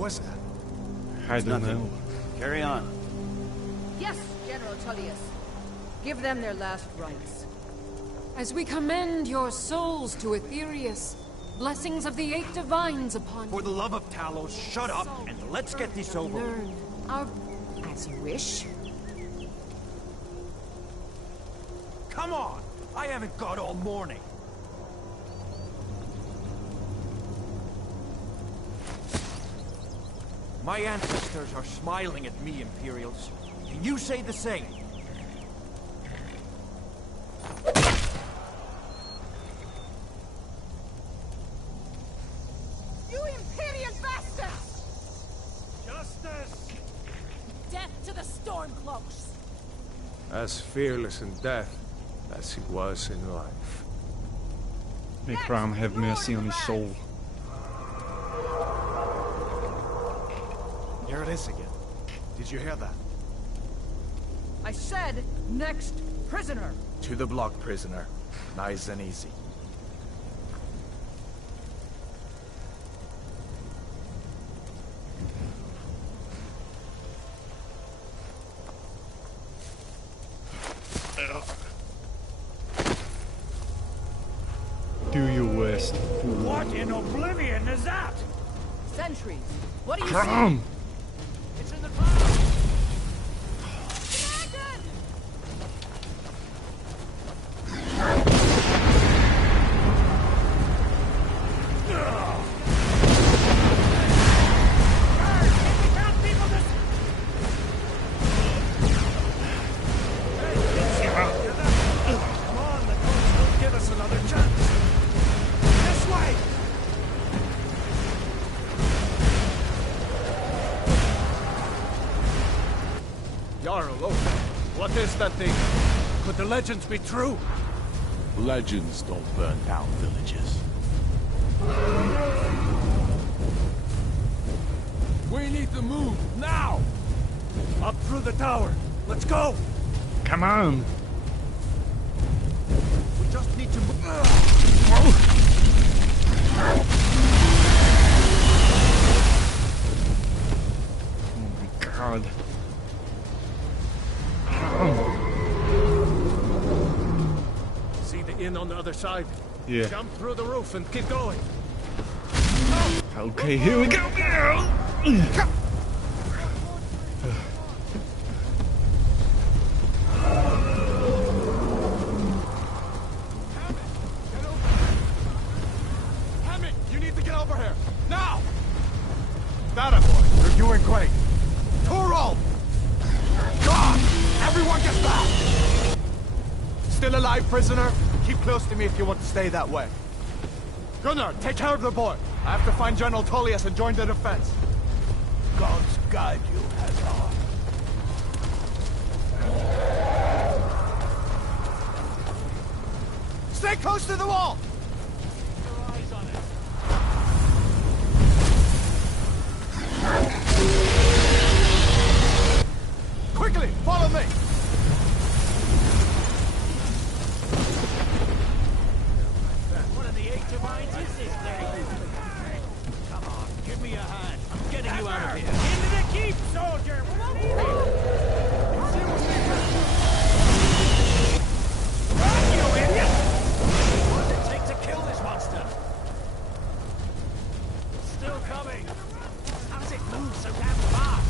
was that? I don't know. Carry on. Yes, General Tullius. Give them their last rites. As we commend your souls to Aetherius, blessings of the eight divines upon you. For the love of Talos, shut up and let's get this over with. Learn our... as you wish. Come on! I haven't got all morning. My ancestors are smiling at me, Imperials. Can you say the same? You Imperial bastards! Justice! Death to the Stormcloaks! As fearless in death as he was in life. May Crom have mercy on his soul. Here it is again. Did you hear that? I said, next prisoner. To the block, prisoner. Nice and easy. Do your worst. What in oblivion is that? Sentries. What do you Crom! see? It's in the clouds. Dragon! Come on, the ghost will give us another chance. This way! Jarl, oh, what is that thing? Could the legends be true? Legends don't burn down villages. We need to move, now! Up through the tower. Let's go! Come on! We just need to move. Oh my god. See the inn on the other side? Yeah. Jump through the roof and keep going. Okay, here we go! Hammond, you need to get over here. Now! That boy, you're doing great. Turo! God! Everyone get back! Still alive, prisoner? Keep close to me if you want to stay that way. Gunnar, take care of the boy. I have to find General Tullius and join the defense. Gods guide you, Hazard. Stay close to the wall! Quickly, follow me! One of the eight divines is this thing. Come on, give me a hand. I'm getting you out of here. Into the keep, soldier! Run, you idiot! What does it take to kill this monster? Still coming. How does it move so damn fast?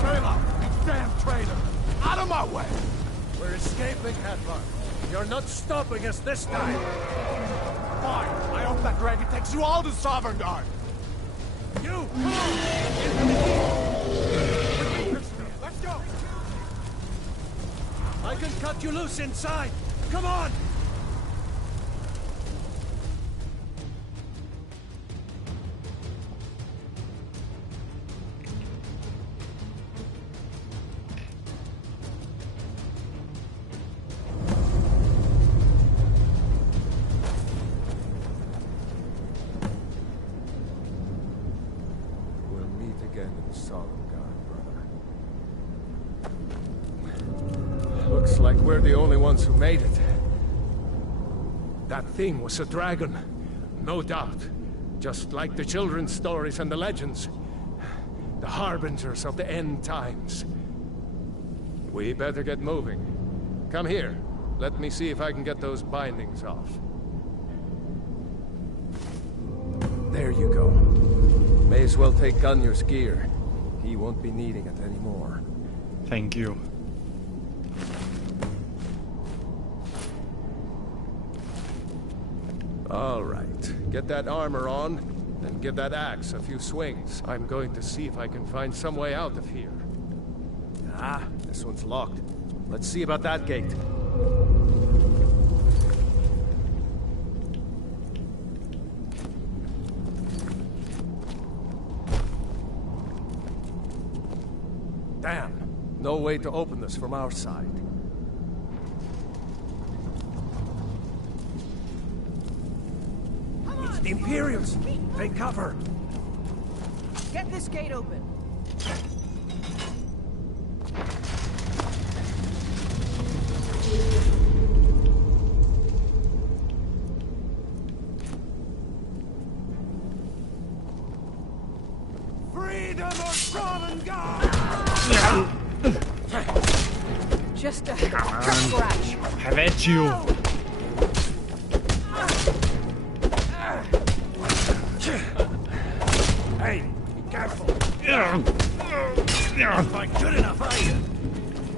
Trailer! You damn traitor! Out of my way! We're escaping, Hadvar. You're not stopping us this time. Fine. I hope that dragon takes you all to Sovereign Guard. You! Come on! Let's go! I can cut you loose inside! Come on! We'll meet again in Sovereign Guard, brother. Looks like we're the only ones who made it. That thing was a dragon, no doubt. Just like the children's stories and the legends. The harbingers of the end times. We better get moving. Come here. Let me see if I can get those bindings off. There you go. May as well take Gunnar's gear. He won't be needing it anymore. Thank you. All right. Get that armor on, and give that axe a few swings. I'm going to see if I can find some way out of here. Ah, this one's locked. Let's see about that gate. Damn. No way to open this from our side. It's the Imperials! Take cover! Get this gate open. Freedom of Sovngarde! Just a scratch. Have at you. Hey, be careful! Not good enough, are you?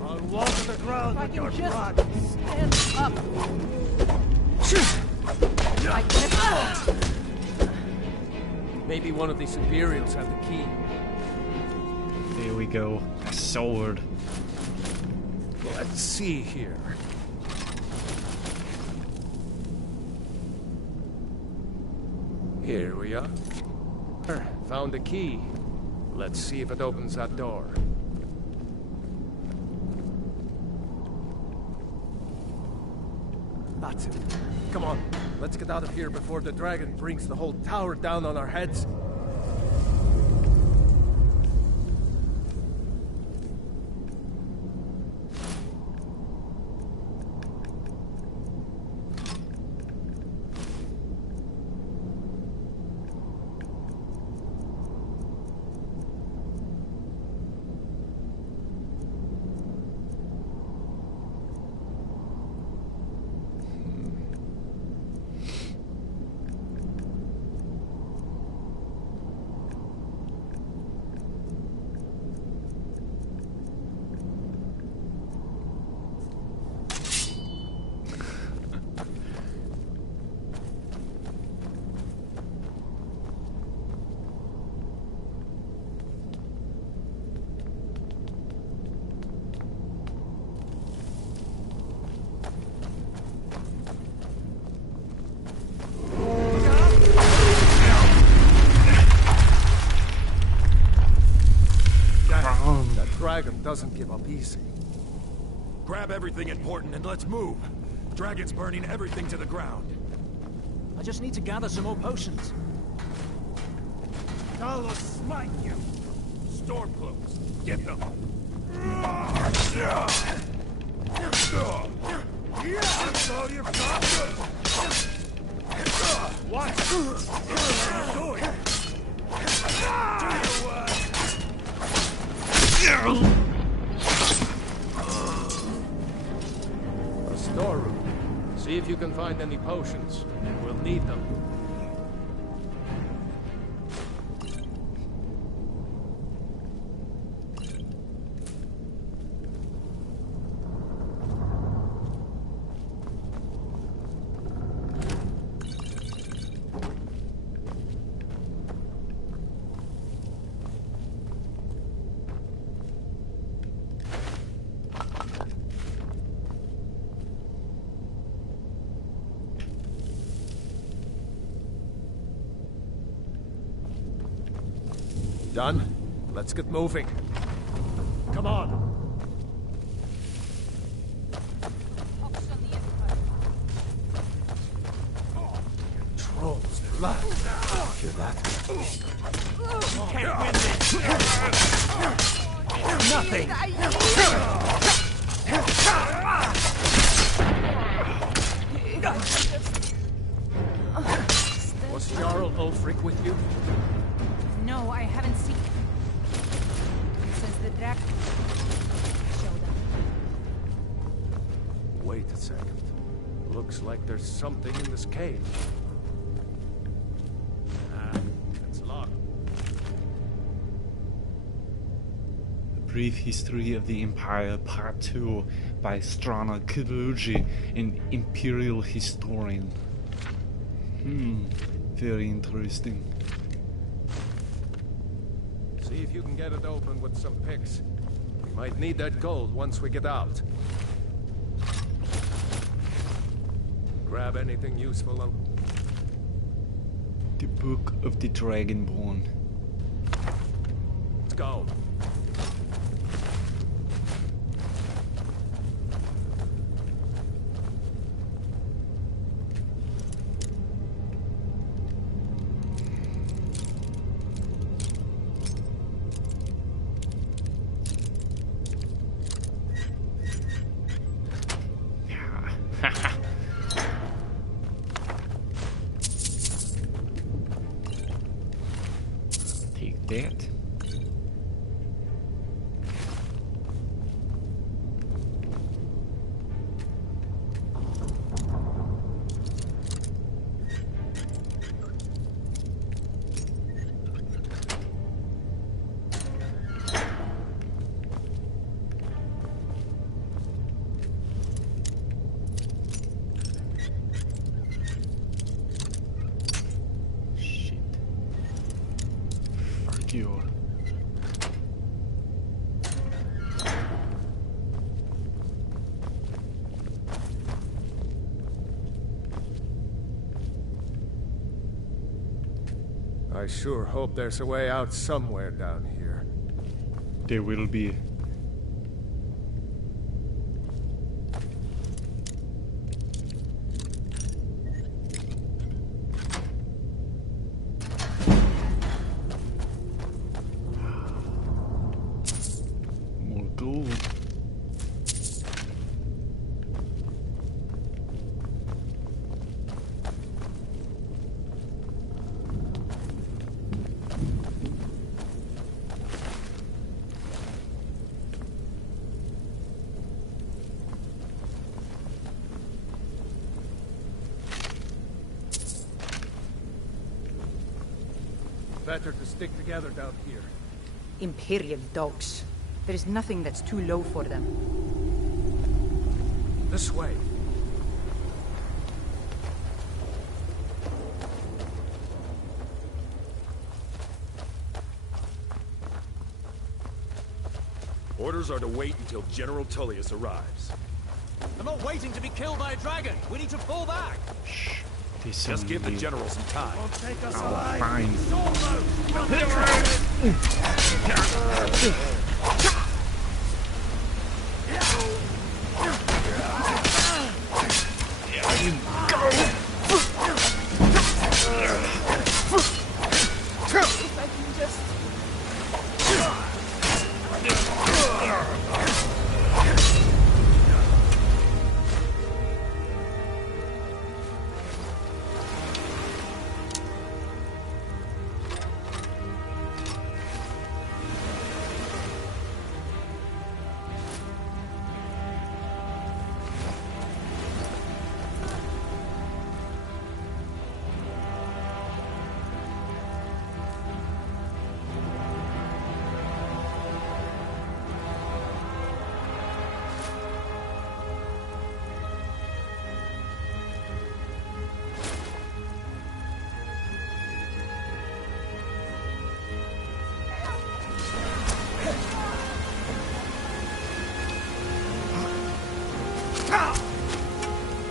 I'll walk to the ground If I with your can just blood. stand up. I can't. Maybe one of these Imperials have the key. Here we go. A sword. Let's see here. Here we are. Found a key. Let's see if it opens that door. That's it. Come on, let's get out of here before the dragon brings the whole tower down on our heads. That dragon doesn't give up easy. Grab everything important and let's move. Dragon's burning everything to the ground. I just need to gather some more potions. I'll smite you. Stormcloaks, get them. That's all you've got. What? What are you doing? Do your work. A storeroom. See if you can find any potions. We'll need them. Done? Let's get moving. Come on. Trolls, blood. Hear that? Can't win this! Nothing! Was Jarl Ulfric with you? No, I haven't seen... Since the dragon showed up. Wait a second. Looks like there's something in this cave. It's locked. A Brief History of the Empire Part 2 by Strana Kabuji, an Imperial historian. Very interesting. See if you can get it open with some picks. We might need that gold once we get out. Grab anything useful and... The Book of the Dragonborn. Let's go. Take that. You. I sure hope there's a way out somewhere down here. There will be. More gold. Better to stick together down here. Imperial dogs. There is nothing that's too low for them. This way. Orders are to wait until General Tullius arrives. I'm not waiting to be killed by a dragon. We need to pull back. Shh. Just give the general some time. Won't take us Oh, alive. fine.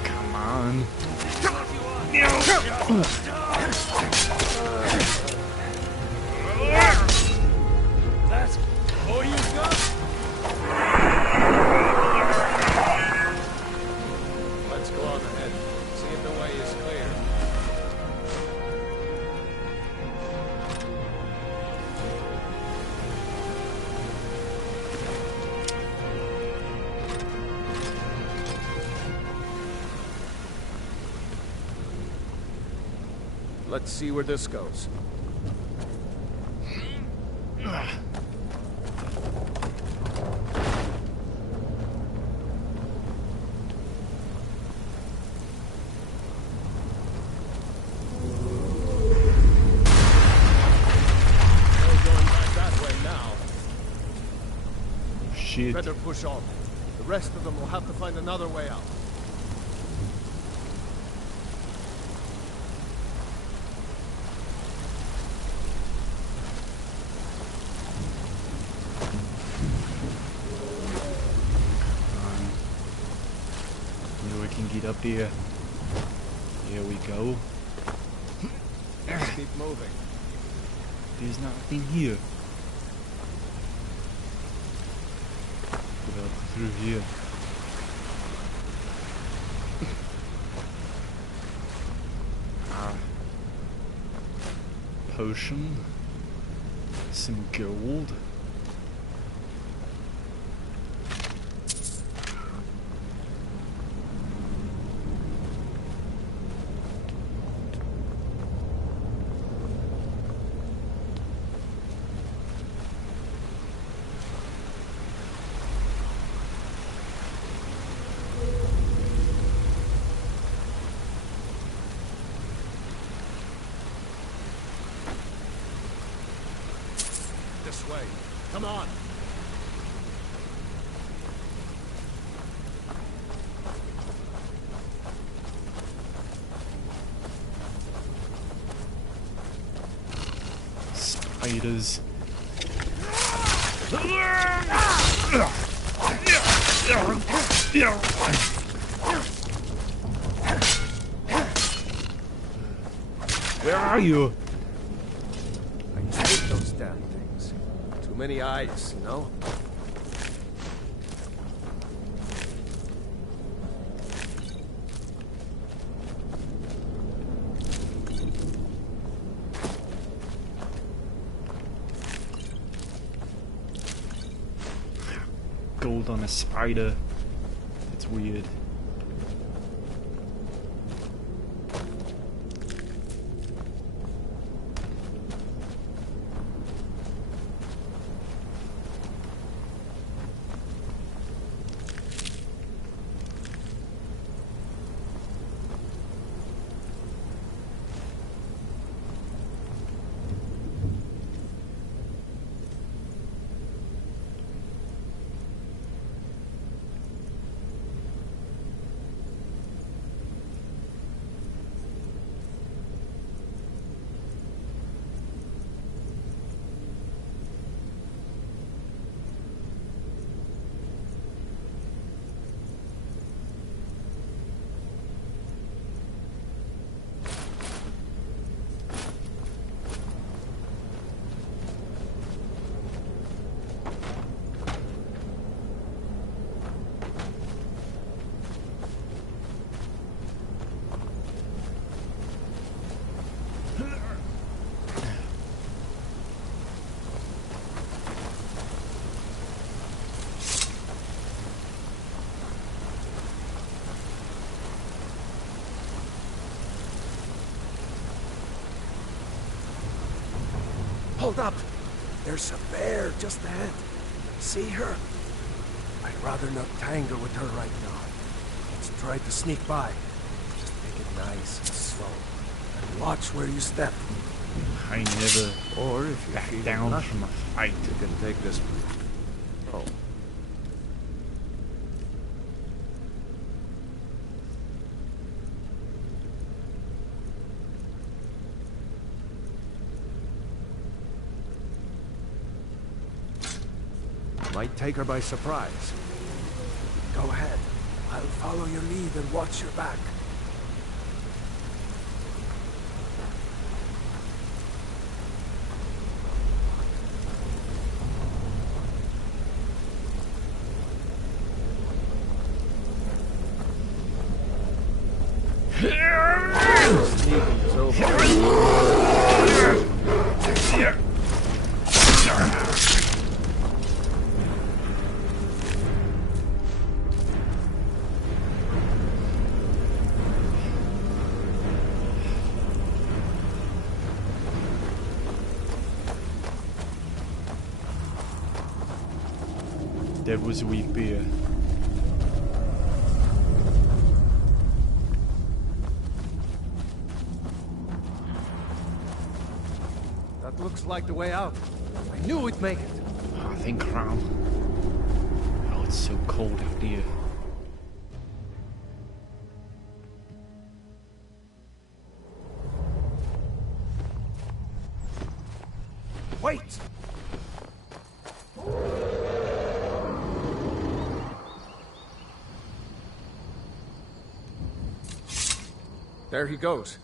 Come on. That's all you got? Let's go on ahead. See if the way is clear. Let's see where this goes. Shit. Better push on. The rest of them will have to find another way out. Maybe we can get up there. Here we go. Let's keep moving. There's nothing here. Go through here. Potion. Some gold. This way. Come on. Spiders. Where are you? I hate those damn things. Too many eyes, you know? Gold on a spider. It's weird. Hold up! There's a bear just ahead. See her? I'd rather not tangle with her right now. Let's try to sneak by. Just take it nice and slow. And watch where you step. I never Or if you back feel down lucky, from a fight. you can take this. Oh. Might take her by surprise. Go ahead. I'll follow your lead and watch your back. Sneaking is over. That was weak beer. That looks like the way out. I knew we'd make it. Oh, thank Crown. Oh, it's so cold out here. Wait! There he goes.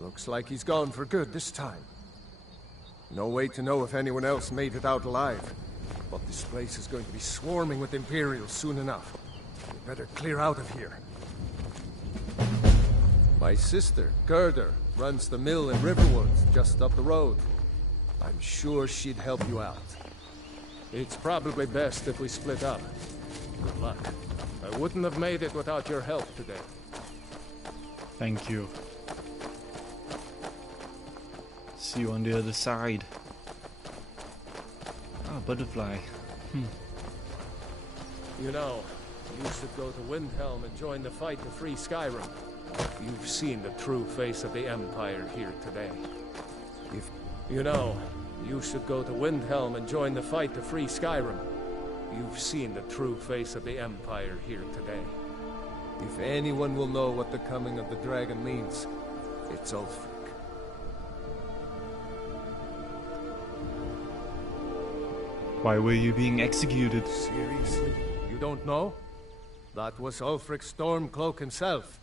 Looks like he's gone for good this time. No way to know if anyone else made it out alive. But this place is going to be swarming with Imperials soon enough. We better clear out of here. My sister, Gerda, runs the mill in Riverwood, just up the road. I'm sure she'd help you out. It's probably best if we split up. Good luck. I wouldn't have made it without your help today. Thank you. See you on the other side. Ah, butterfly. You know, you should go to Windhelm and join the fight to free Skyrim. You've seen the true face of the Empire here today. You should go to Windhelm and join the fight to free Skyrim. You've seen the true face of the Empire here today. If anyone will know what the coming of the dragon means, it's Ulfric. Why were you being executed? Seriously? You don't know? That was Ulfric Stormcloak himself.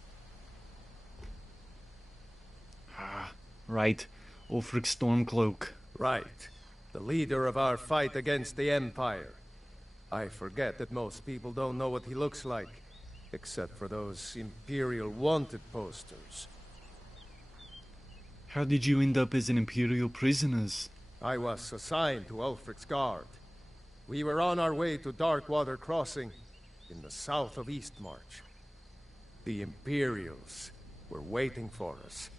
Ah, right. Ulfric Stormcloak. Right. The leader of our fight against the Empire. I forget that most people don't know what he looks like, except for those Imperial wanted posters. How did you end up as an Imperial prisoner? I was assigned to Ulfric's guard. We were on our way to Darkwater Crossing, in the south of Eastmarch. The Imperials were waiting for us.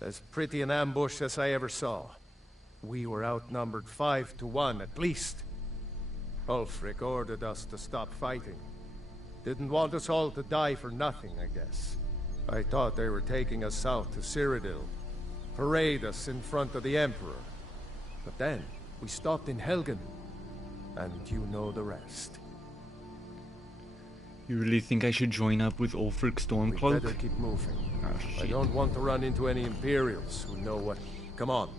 As pretty an ambush as I ever saw. We were outnumbered 5-1 at least. Ulfric ordered us to stop fighting. Didn't want us all to die for nothing, I guess. I thought they were taking us south to Cyrodiil. Parade us in front of the Emperor. But then, we stopped in Helgen. And you know the rest. You really think I should join up with Ulfric Stormcloak? We better keep moving. Oh, I shit. don't want to run into any Imperials who know what... Come on.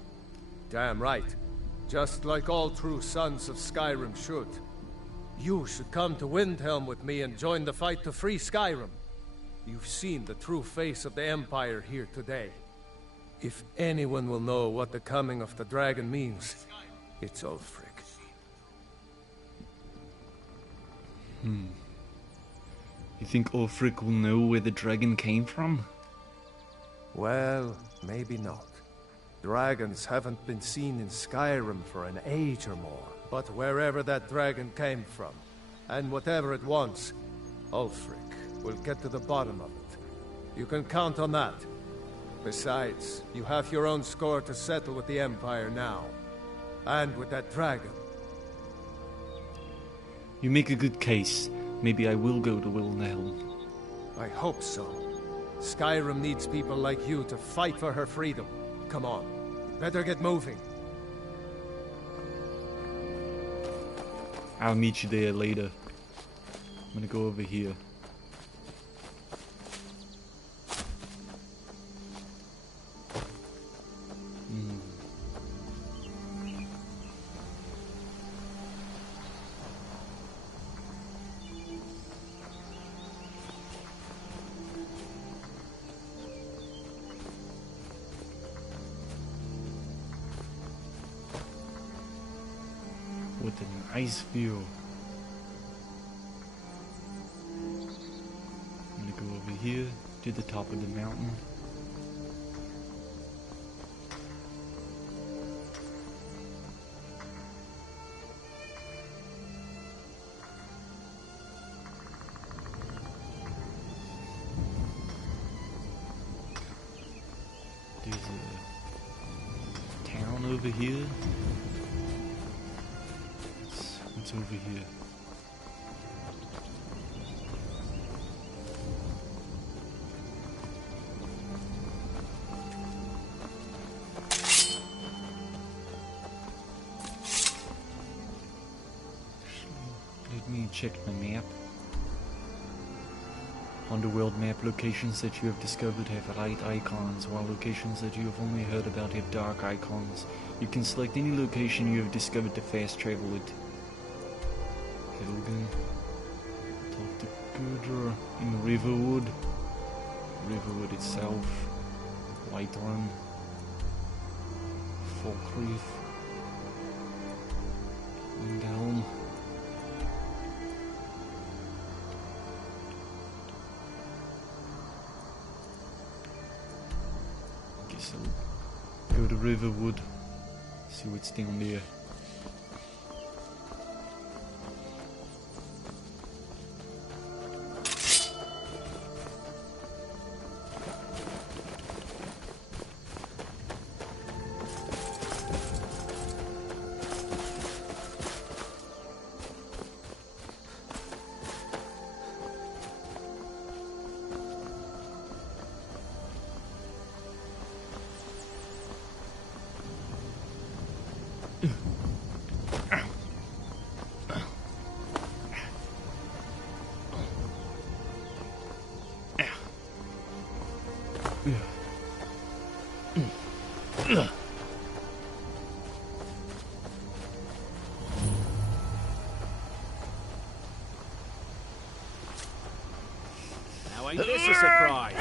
Damn right. Just like all true sons of Skyrim should. You should come to Windhelm with me and join the fight to free Skyrim. You've seen the true face of the Empire here today. If anyone will know what the coming of the dragon means, it's Ulfric. You think Ulfric will know where the dragon came from? Well, maybe not. Dragons haven't been seen in Skyrim for an age or more. But wherever that dragon came from, and whatever it wants, Ulfric will get to the bottom of it. You can count on that. Besides, you have your own score to settle with the Empire now. And with that dragon. You make a good case. Maybe I will go to Windhelm. I hope so. Skyrim needs people like you to fight for her freedom. Come on. Better get moving. I'll meet you there later. I'm gonna go over here. What a nice view. I'm gonna go over here to the top of the mountain. There's a town over here. What's over here? check my map. Underworld map, locations that you have discovered have light icons, while locations that you have only heard about have dark icons. You can select any location you have discovered to fast travel it. Helgen. Talk to Gudra in Riverwood. Riverwood itself. Whiterun. Falkreath. Lindhelm. Guess I'll go to Riverwood. See what's down there. Now ain't this a surprise?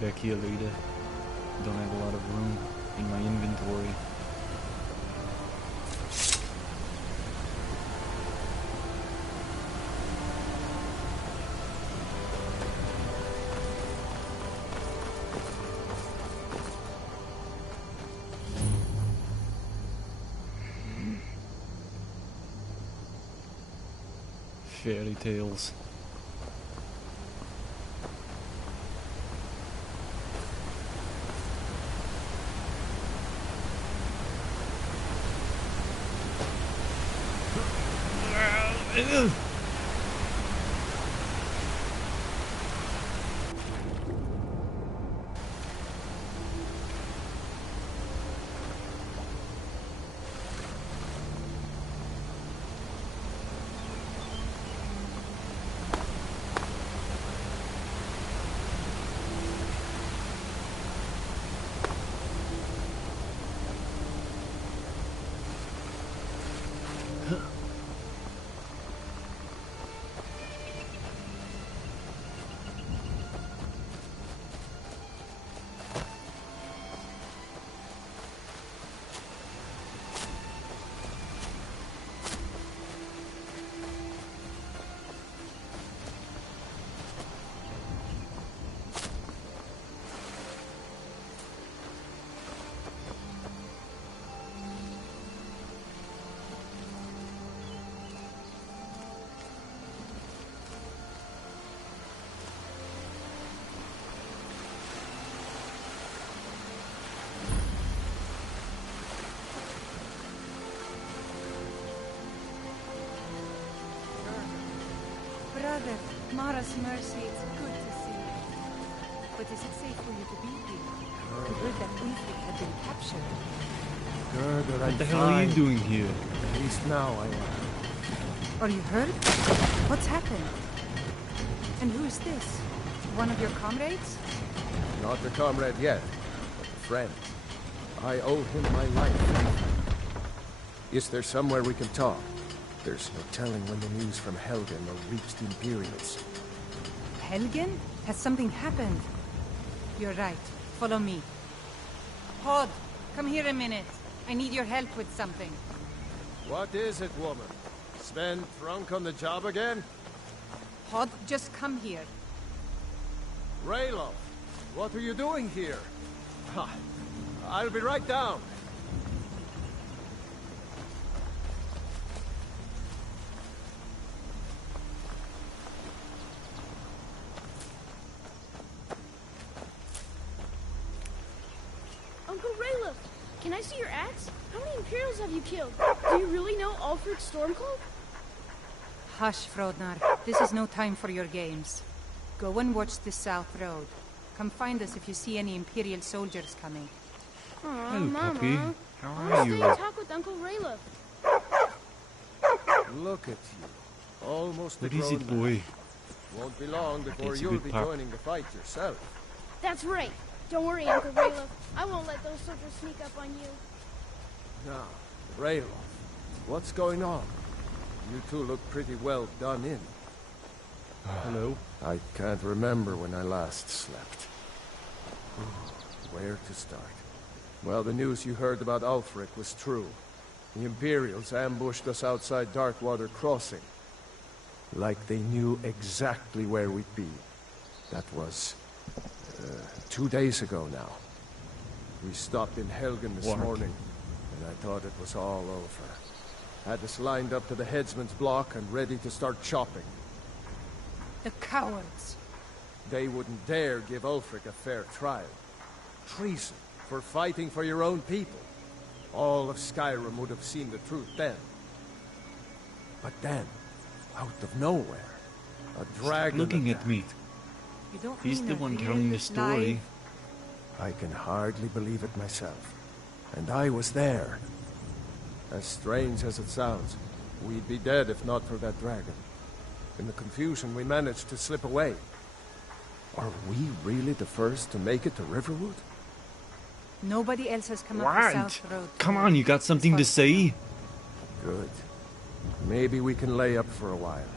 Back here later. Don't have a lot of room in my inventory. Fairy tales. Brother, Mara's mercy, it's good to see you. But is it safe for you to be here? I heard that Unfried had been captured. Gerger, What the hell are you doing here? At least now I am. Are you hurt? What's happened? And who is this? One of your comrades? Not a comrade yet, but a friend. I owe him my life. Is there somewhere we can talk? There's no telling when the news from Helgen will reach the Imperials. Helgen? Has something happened? You're right. Follow me. Hod, come here a minute. I need your help with something. What is it, woman? Sven drunk on the job again? Hod, just come here. Raylo, what are you doing here? Ha, I'll be right down. Uncle Raylo, can I see your axe? How many Imperials have you killed? Do you really know Ulfric's Stormcloak? Hush, Frodnar. This is no time for your games. Go and watch the South Road. Come find us if you see any Imperial soldiers coming. Aw, Hello, Mama. puppy. How I are want to you? stay and talk with Uncle Raylo. Look at you. Almost What a is it, grown man. boy? Won't be long before It's a you'll good be pup. joining the fight yourself. That's right. Don't worry, Uncle Raylo. I won't let those soldiers sneak up on you. Now, Raylo, what's going on? You two look pretty well done in. Hello. I can't remember when I last slept. Where to start? Well, the news you heard about Ulfric was true. The Imperials ambushed us outside Darkwater Crossing. Like they knew exactly where we'd be. That was 2 days ago now. We stopped in Helgen this morning, and I thought it was all over. Had us lined up to the headsman's block and ready to start chopping. The cowards! They wouldn't dare give Ulfric a fair trial. Treason for fighting for your own people. All of Skyrim would have seen the truth then. But then, out of nowhere, a dragon Looking at attacked. me. You don't He's mean the a one real telling the story. live- I can hardly believe it myself. And I was there. As strange as it sounds, we'd be dead if not for that dragon. In the confusion, we managed to slip away. Are we really the first to make it to Riverwood? Nobody else has come up the What? South Road. Come on, you got something to say? Good. Maybe we can lay up for a while.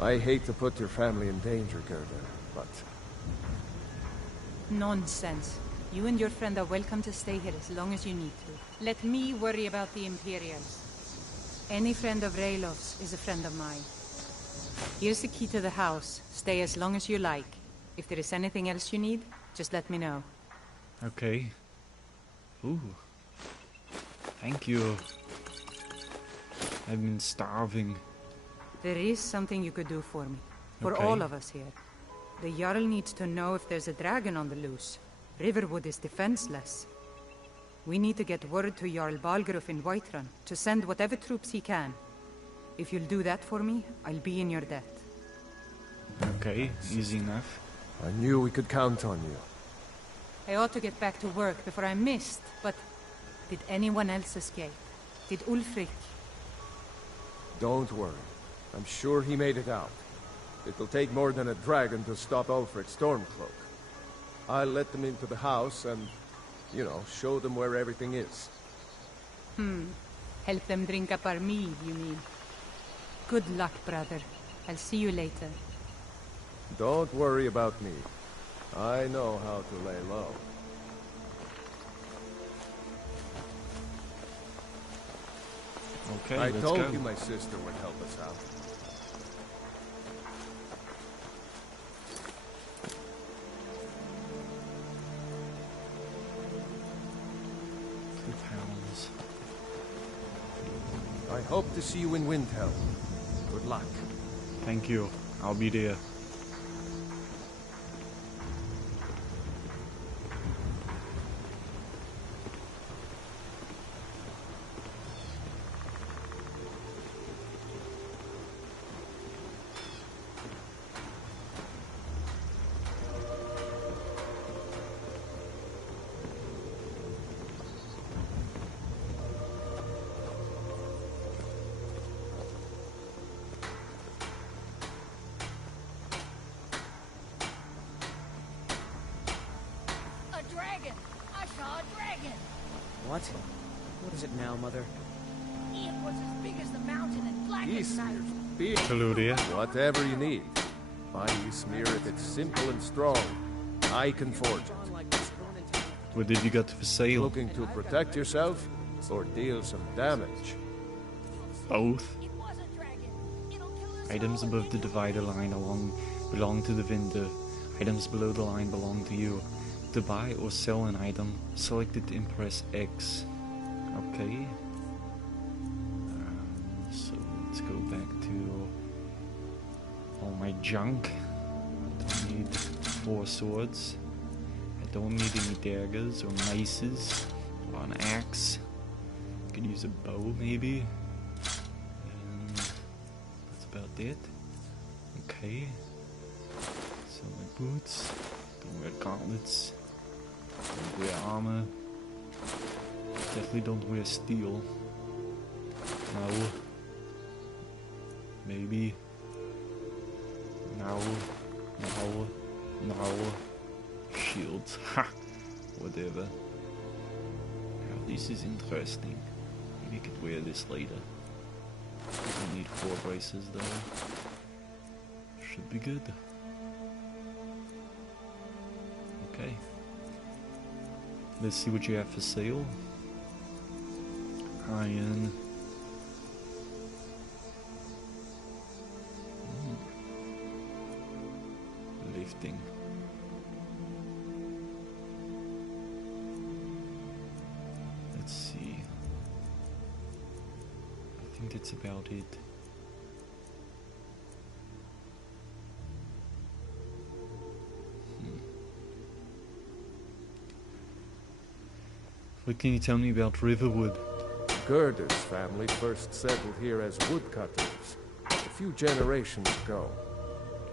I hate to put your family in danger, Gerda, but... Nonsense. You and your friend are welcome to stay here as long as you need to. Let me worry about the Imperials. Any friend of Raylov's is a friend of mine. Here's the key to the house. Stay as long as you like. If there is anything else you need, just let me know. Okay. Ooh. Thank you. I've been starving. There is something you could do for me. For Okay. all of us here. The Jarl needs to know if there's a dragon on the loose. Riverwood is defenseless. We need to get word to Jarl Balgruuf in Whiterun to send whatever troops he can. If you'll do that for me, I'll be in your debt. Okay, easy enough. I knew we could count on you. I ought to get back to work before I missed, but did anyone else escape? Did Ulfric? Don't worry. I'm sure he made it out. It'll take more than a dragon to stop Ulfric's Stormcloak. I'll let them into the house and, you know, show them where everything is. Help them drink up our mead, you mean? Good luck, brother. I'll see you later. Don't worry about me. I know how to lay low. Okay, I let's told go. you my sister would help us out. Cliffhounds. I hope to see you in Windhelm. Good luck. Thank you. I'll be there. A dragon! I saw a dragon! What? What is it now, Mother? It was as big as the mountain and black as Easier. night. Be Hello there. whatever you need. My smear if it's simple and strong. I can forge it. On like this Conan type. What have you got for sale? Looking to protect yourself or deal some damage? Both. Items above the divider line belong to the vendor. Items below the line belong to you. To buy or sell an item, select it and press X. Okay. So let's go back to all my junk. I need 4 swords. I don't need any daggers or maces or an axe. Could use a bow maybe. And that's about it. Okay. So my boots. Don't wear gauntlets. Don't wear armor. Definitely don't wear steel. No. Maybe. No. No. No. Shields. Ha! Whatever. Now this is interesting. Maybe I could wear this later. Doesn't need 4 braces though. Should be good. Okay. Let's see what you have for sale. Iron. Lifting. Let's see. I think that's about it. What can you tell me about Riverwood? Gerda's family first settled here as woodcutters a few generations ago.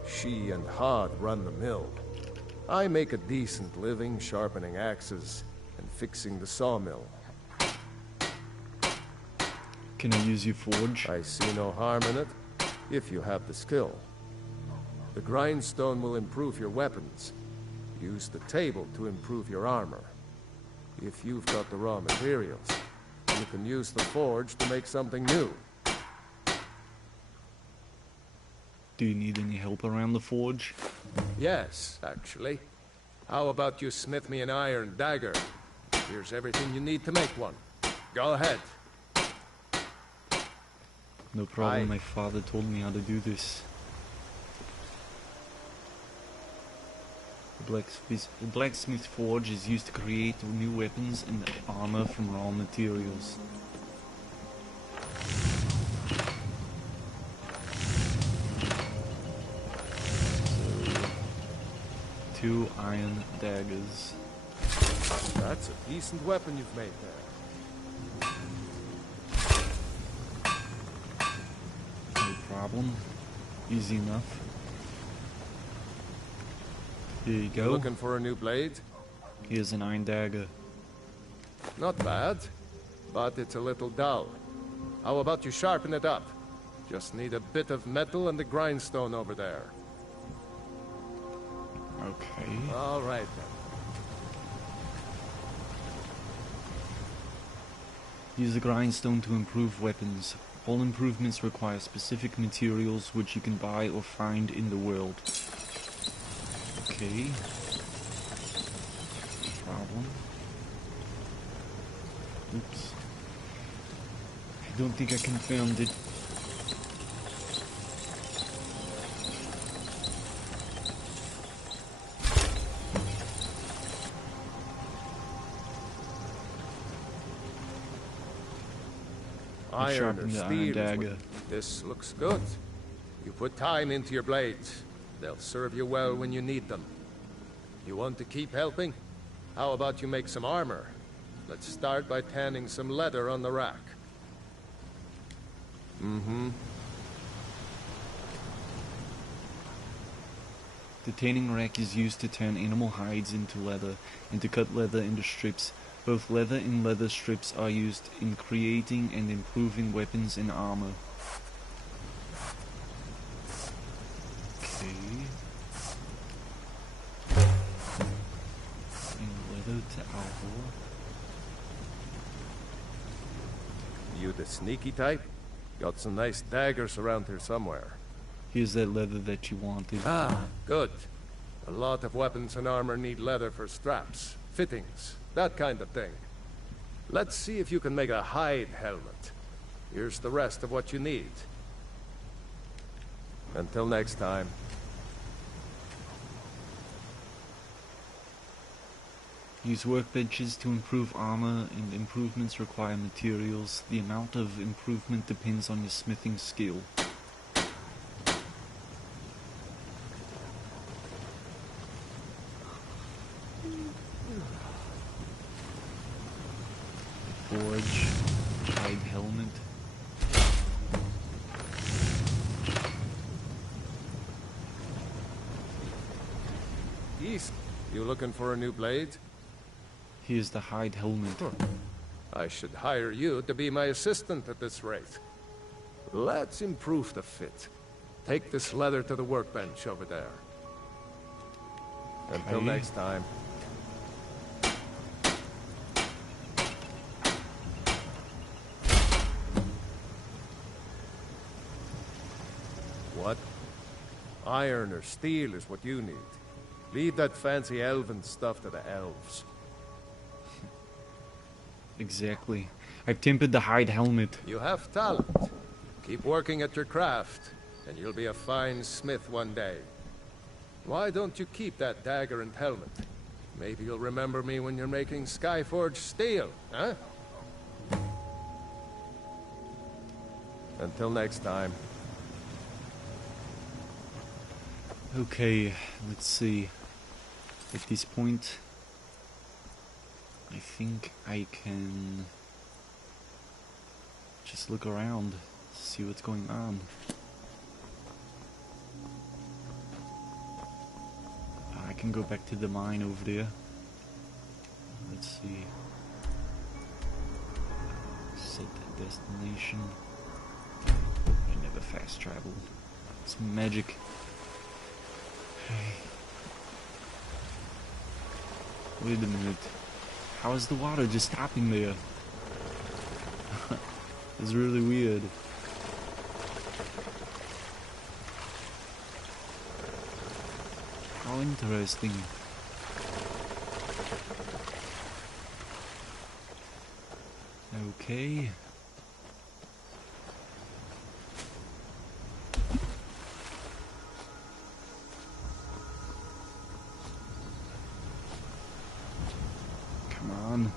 She and Hod run the mill. I make a decent living sharpening axes and fixing the sawmill. Can I use your forge? I see no harm in it, if you have the skill. The grindstone will improve your weapons. Use the table to improve your armor. If you've got the raw materials, you can use the forge to make something new. Do you need any help around the forge? Yes, actually. How about you smith me an iron dagger? Here's everything you need to make one. Go ahead. No problem, my father told me how to do this. The Blacksmith Forge is used to create new weapons and armor from raw materials. So, 2 iron daggers. That's a decent weapon you've made there. No problem. Easy enough. Here you go. Looking for a new blade? Here's an iron dagger. Not bad, but it's a little dull. How about you sharpen it up? Just need a bit of metal and the grindstone over there. Okay. All right then. Use the grindstone to improve weapons. All improvements require specific materials which you can buy or find in the world. Okay. Problem. Oops. I don't think I confirmed it. Iron or steel. This looks good. You put time into your blades. They'll serve you well when you need them. You want to keep helping? How about you make some armor? Let's start by tanning some leather on the rack. The tanning rack is used to turn animal hides into leather and to cut leather into strips. Both leather and leather strips are used in creating and improving weapons and armor. Okay. And leather to alcohol. You the sneaky type? Got some nice daggers around here somewhere. Here's that leather that you wanted. Ah, good. A lot of weapons and armor need leather for straps, fittings, that kind of thing. Let's see if you can make a hide helmet. Here's the rest of what you need. Until next time. Use workbenches to improve armor, and improvements require materials. The amount of improvement depends on your smithing skill. Forge, hide helmet. East, you looking for a new blade? Here's the hide helmet. I should hire you to be my assistant at this rate. Let's improve the fit. Take this leather to the workbench over there. Until next time. What? Iron or steel is what you need. Leave that fancy elven stuff to the elves. Exactly. I've tempered the hide helmet. You have talent. Keep working at your craft, and you'll be a fine smith one day. Why don't you keep that dagger and helmet? Maybe you'll remember me when you're making Skyforge steel, huh? Until next time. Okay, let's see. At this point, I think I can just look around, see what's going on. I can go back to the mine over there. Let's see. Set the destination. I never fast travel. It's magic. Wait a minute. How is the water just stopping there? It's really weird. How interesting. Okay. Come on.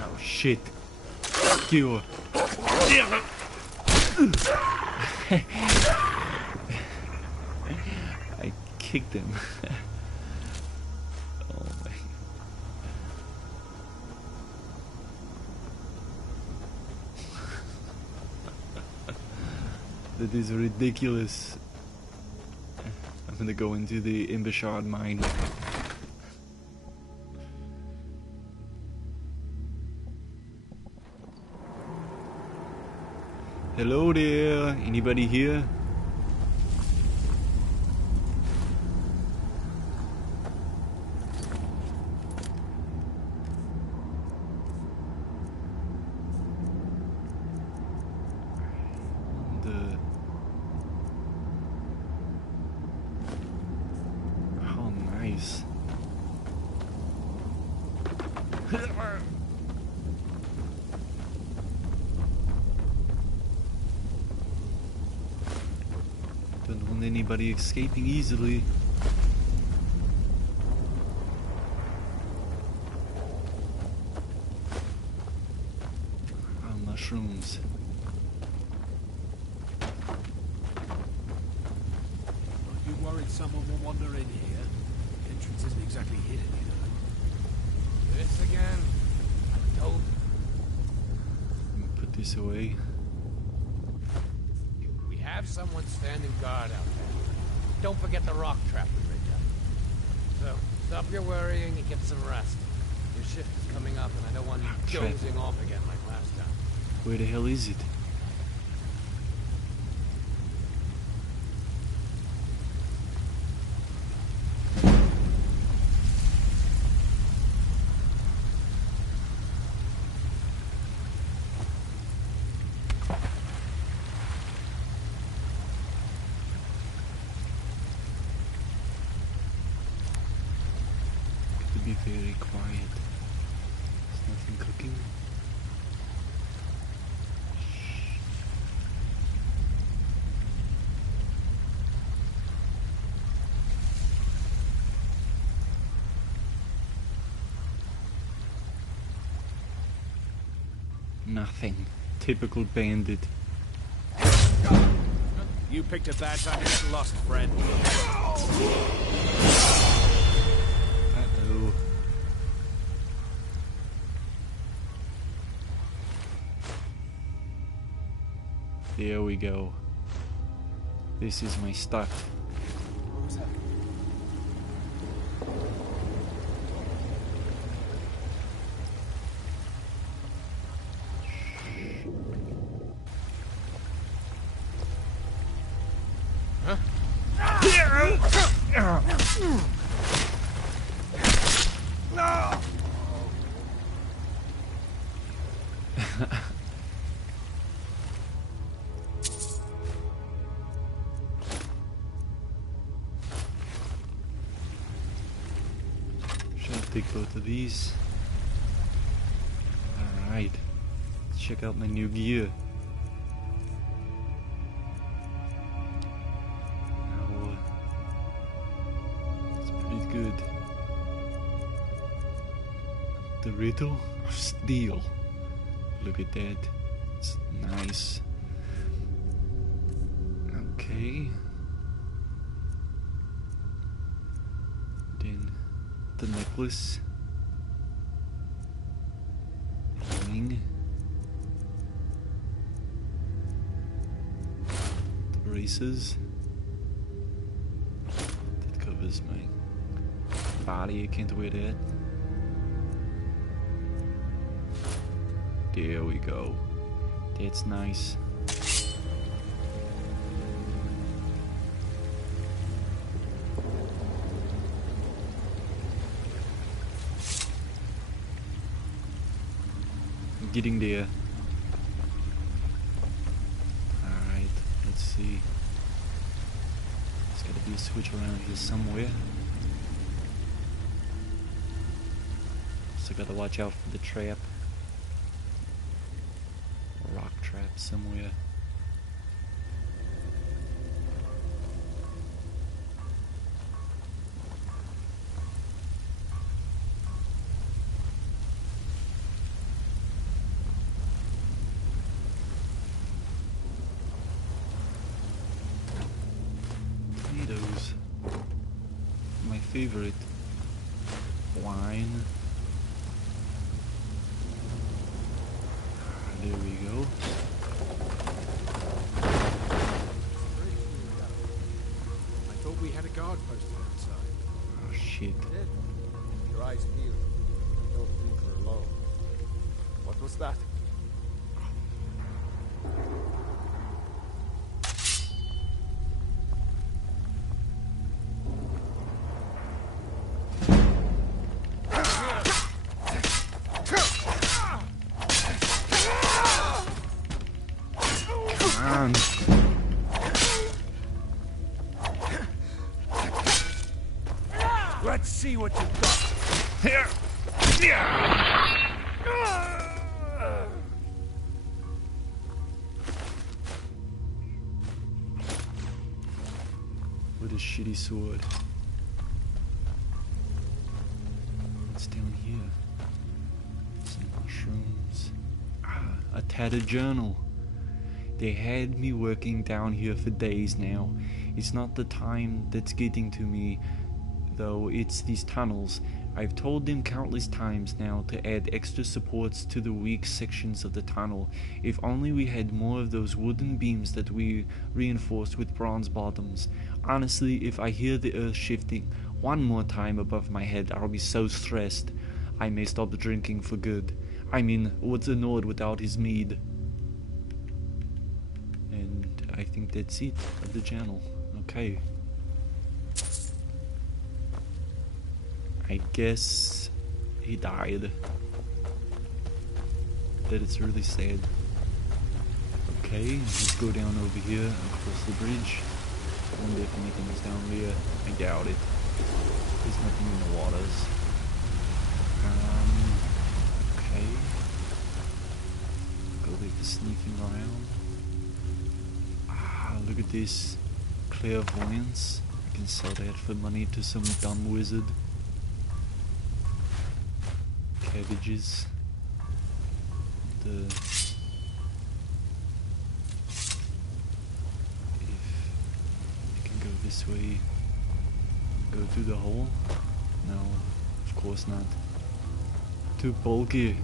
Oh shit. Fuck you. I kicked him. Oh my. That is ridiculous. I'm gonna go into the Imbashard mine. Hello there, anybody here? Oh, nice. Don't want anybody escaping easily. Oh, mushrooms. Aren't you worried someone will wander in here? The entrance isn't exactly hidden, you know. This again? I told you. Put this away. We have someone standing guard out there. don't forget the rock trap we rigged up. So, stop your worrying and get some rest. Your shift is coming up, and I don't want you dozing off again like last time. Where the hell is it? Be very quiet. There's nothing cooking. Nothing. Typical bandit. You picked a bad time to get lost, friend. Uh-oh. There we go. This is my stuff. What was that? Take both of these. Alright. Let's check out my new gear. Now, it's pretty good. The riddle of steel. Look at that. It's nice. Okay. Then the necklace, ring, the braces that covers my body. I can't wear that. There we go. That's nice. Getting there. Alright, let's see. There's gotta be a switch around here somewhere. So gotta watch out for the trap. A rock trap somewhere. My favorite wine. There we go. I thought we had a guard posted outside. Oh shit. Your eyes peeled. Don't think we're alone. What was that? Let's see what you've got. Here. With a shitty sword. What's down here? Some mushrooms. A tattered journal. They had me working down here for days now. It's not the time that's getting to me, though, it's these tunnels. I've told them countless times now to add extra supports to the weak sections of the tunnel. If only we had more of those wooden beams that we reinforced with bronze bottoms. Honestly, if I hear the earth shifting one more time above my head, I'll be so stressed I may stop drinking for good. I mean, what's a Nord without his mead? And I think that's it of the channel. Okay. I guess he died. That it's really sad. Okay, let's go down over here across the bridge. I wonder if anything's down there. I doubt it. There's nothing in the waters. Okay. Go back to sneaking around. Ah, look at this. Clairvoyance. I can sell that for money to some dumb wizard. Cabbages. If I can go this way, go through the hole? No, of course not. Too bulky.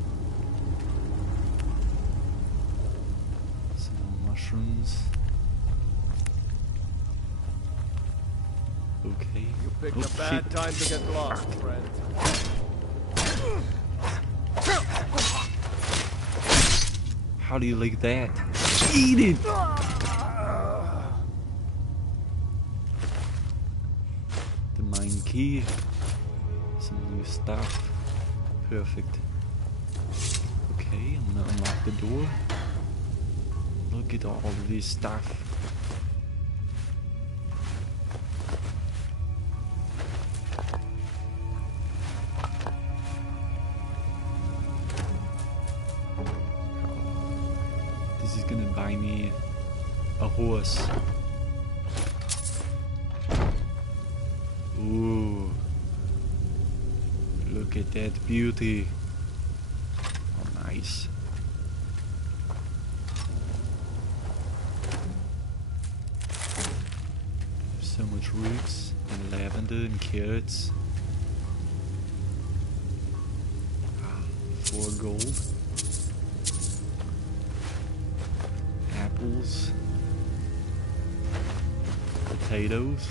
Some more mushrooms. Okay. You picked Oh, a bad shit. time to get lost, friend. How do you like that? Eat it! The mine key. Some new stuff. Perfect. Okay, I'm gonna unlock the door. Look at all of this stuff. This is gonna buy me a horse. Ooh. Look at that beauty. Oh, nice. So much roots and lavender and carrots. 4 gold. Apples. Potatoes.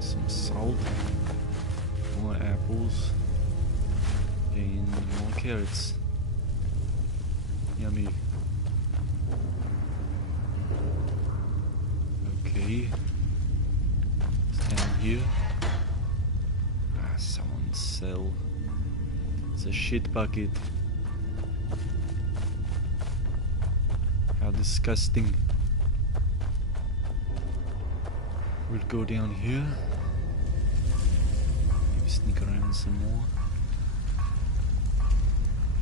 Some salt. More apples. And more carrots. Yummy. Okay. It's down here. Ah, someone sell. It's a shit bucket. How disgusting. We'll go down here. Maybe sneak around some more.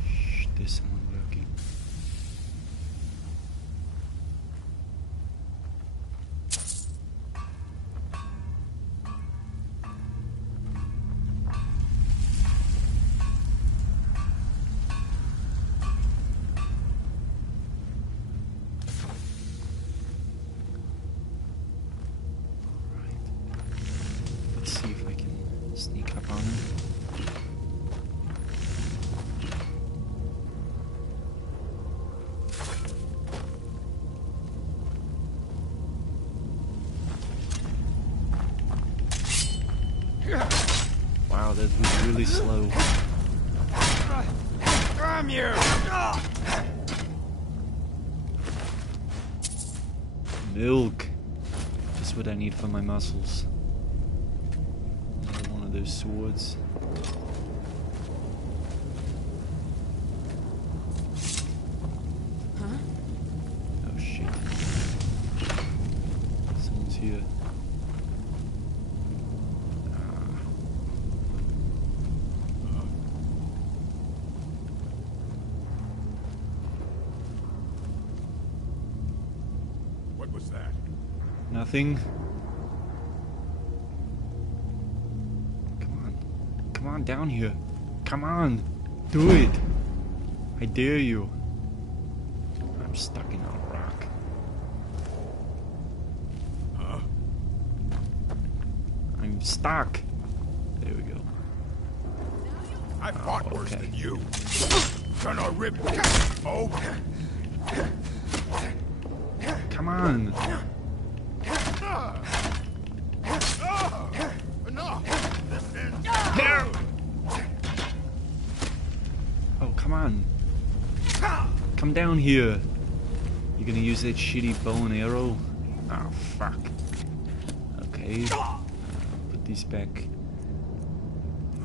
Shh, there's someone lurking. See if I can sneak up on him. Wow, that was really slow. Damn you! Milk. Just what I need for my muscles. Another one of those swords. Huh? Oh shit. Someone's here. What was that? Nothing. Come on down here. Come on. Do it. I dare you. I'm stuck in a rock. I'm stuck. There we go. I fought worse than you. Gonna rip. Oh. Come on. Oh, come on. Come down here. You gonna use that shitty bow and arrow? Oh, fuck. Okay. Put these back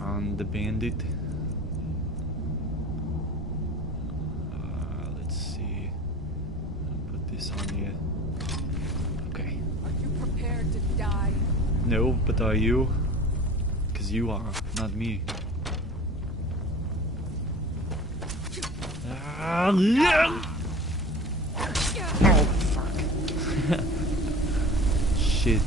on the bandit. Let's see. Put this on here. Okay. Are you prepared to die? No, but are you? Because you are, not me. Oh, fuck. Shit.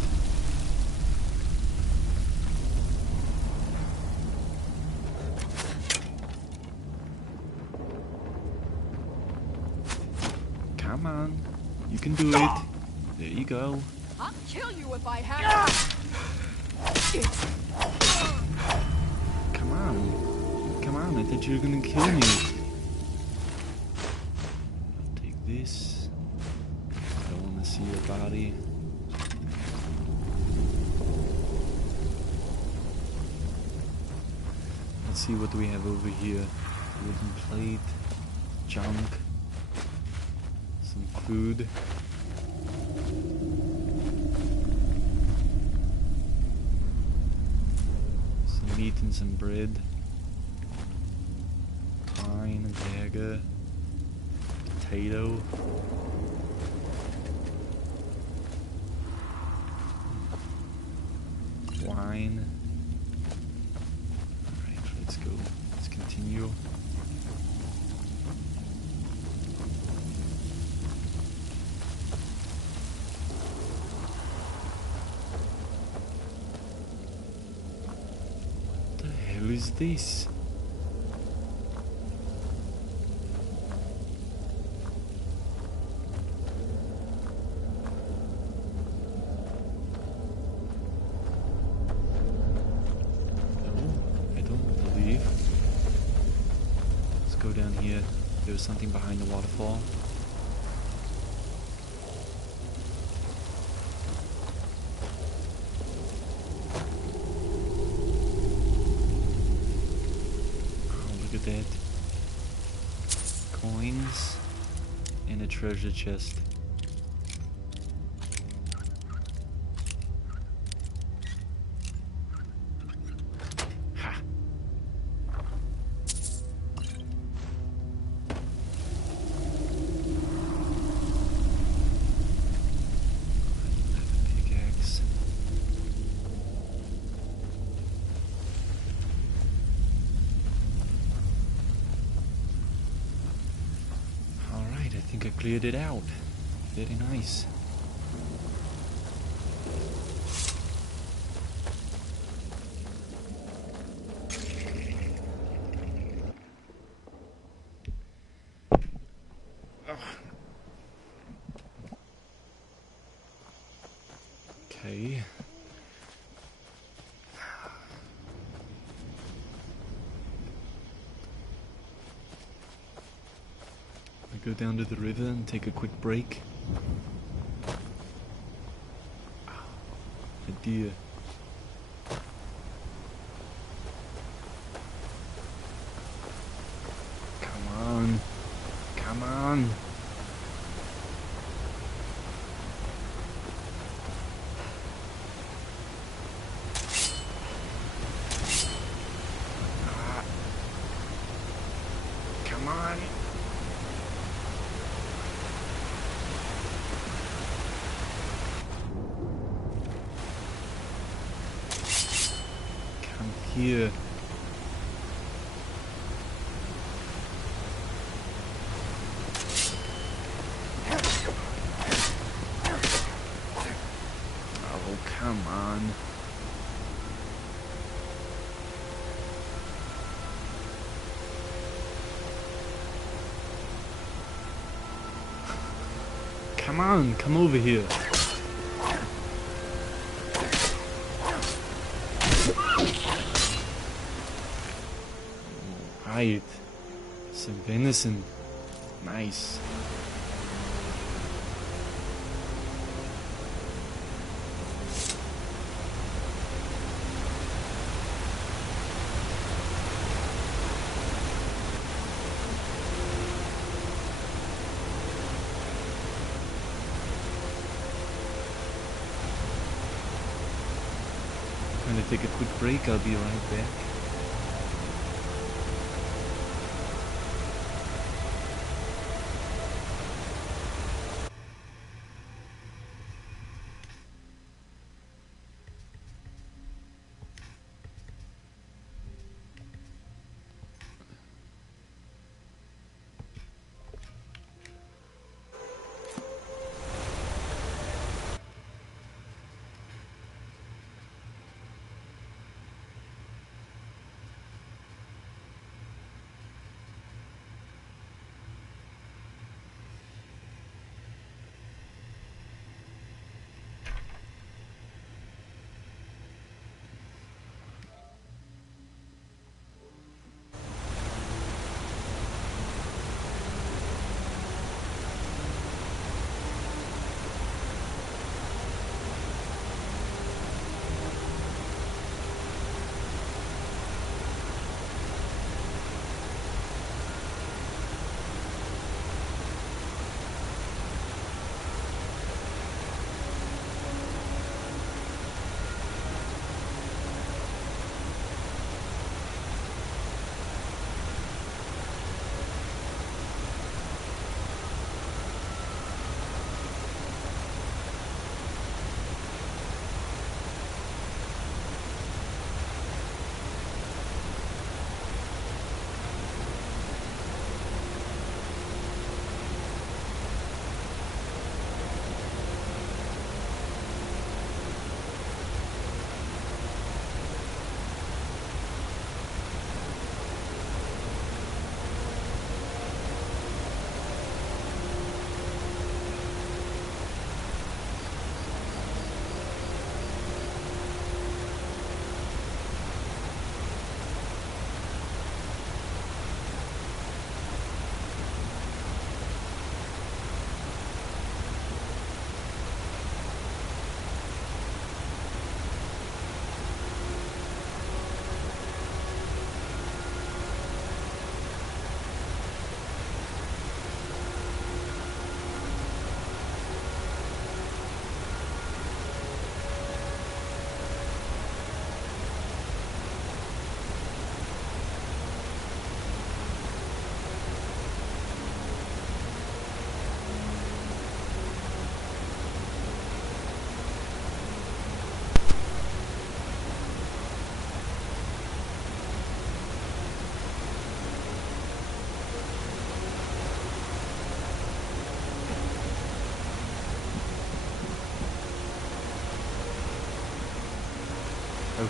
Come on. You can do it. There you go. I'll kill you if I have to. Come on. Come on, I thought you were gonna kill me. I'll take this. I don't wanna see your body. Let's see what do we have over here. Wooden plate, junk, some food. Some meat and some bread. Pine, dagger, potato. Wine. Alright, let's go. Let's continue. What the hell is this? There's something behind the waterfall. Oh, look at that. Coins and a treasure chest. I cleared it out. Very nice. Okay. Go down to the river and take a quick break. A deer. Come on. Come on. Come on. Here. Oh, come on. Come on, come over here. Alright. Some venison. Nice. I'm gonna take a quick break. I'll be right back.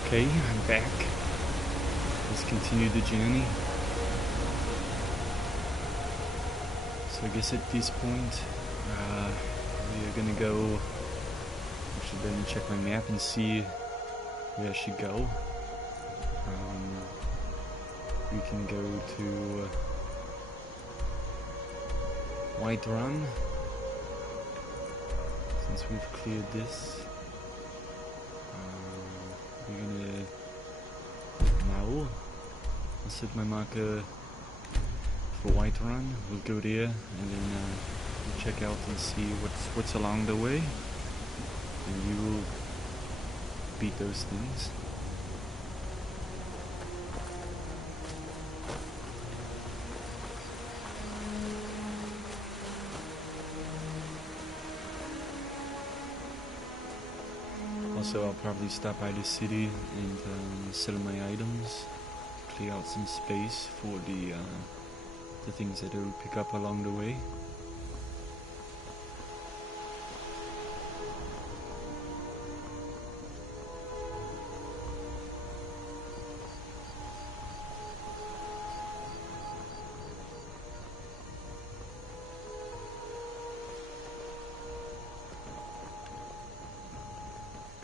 Okay, I'm back. Let's continue the journey. So I guess at this point, we're gonna go. I should then check my map and see where I should go. We can go to White Run, since we've cleared this. We're gonna now. I'll set my marker for White Run. We'll go there and then we'll check out and see what's along the way, and you will beat those things. Also, I'll probably stop by the city and sell my items, clear out some space for the things that I'll pick up along the way.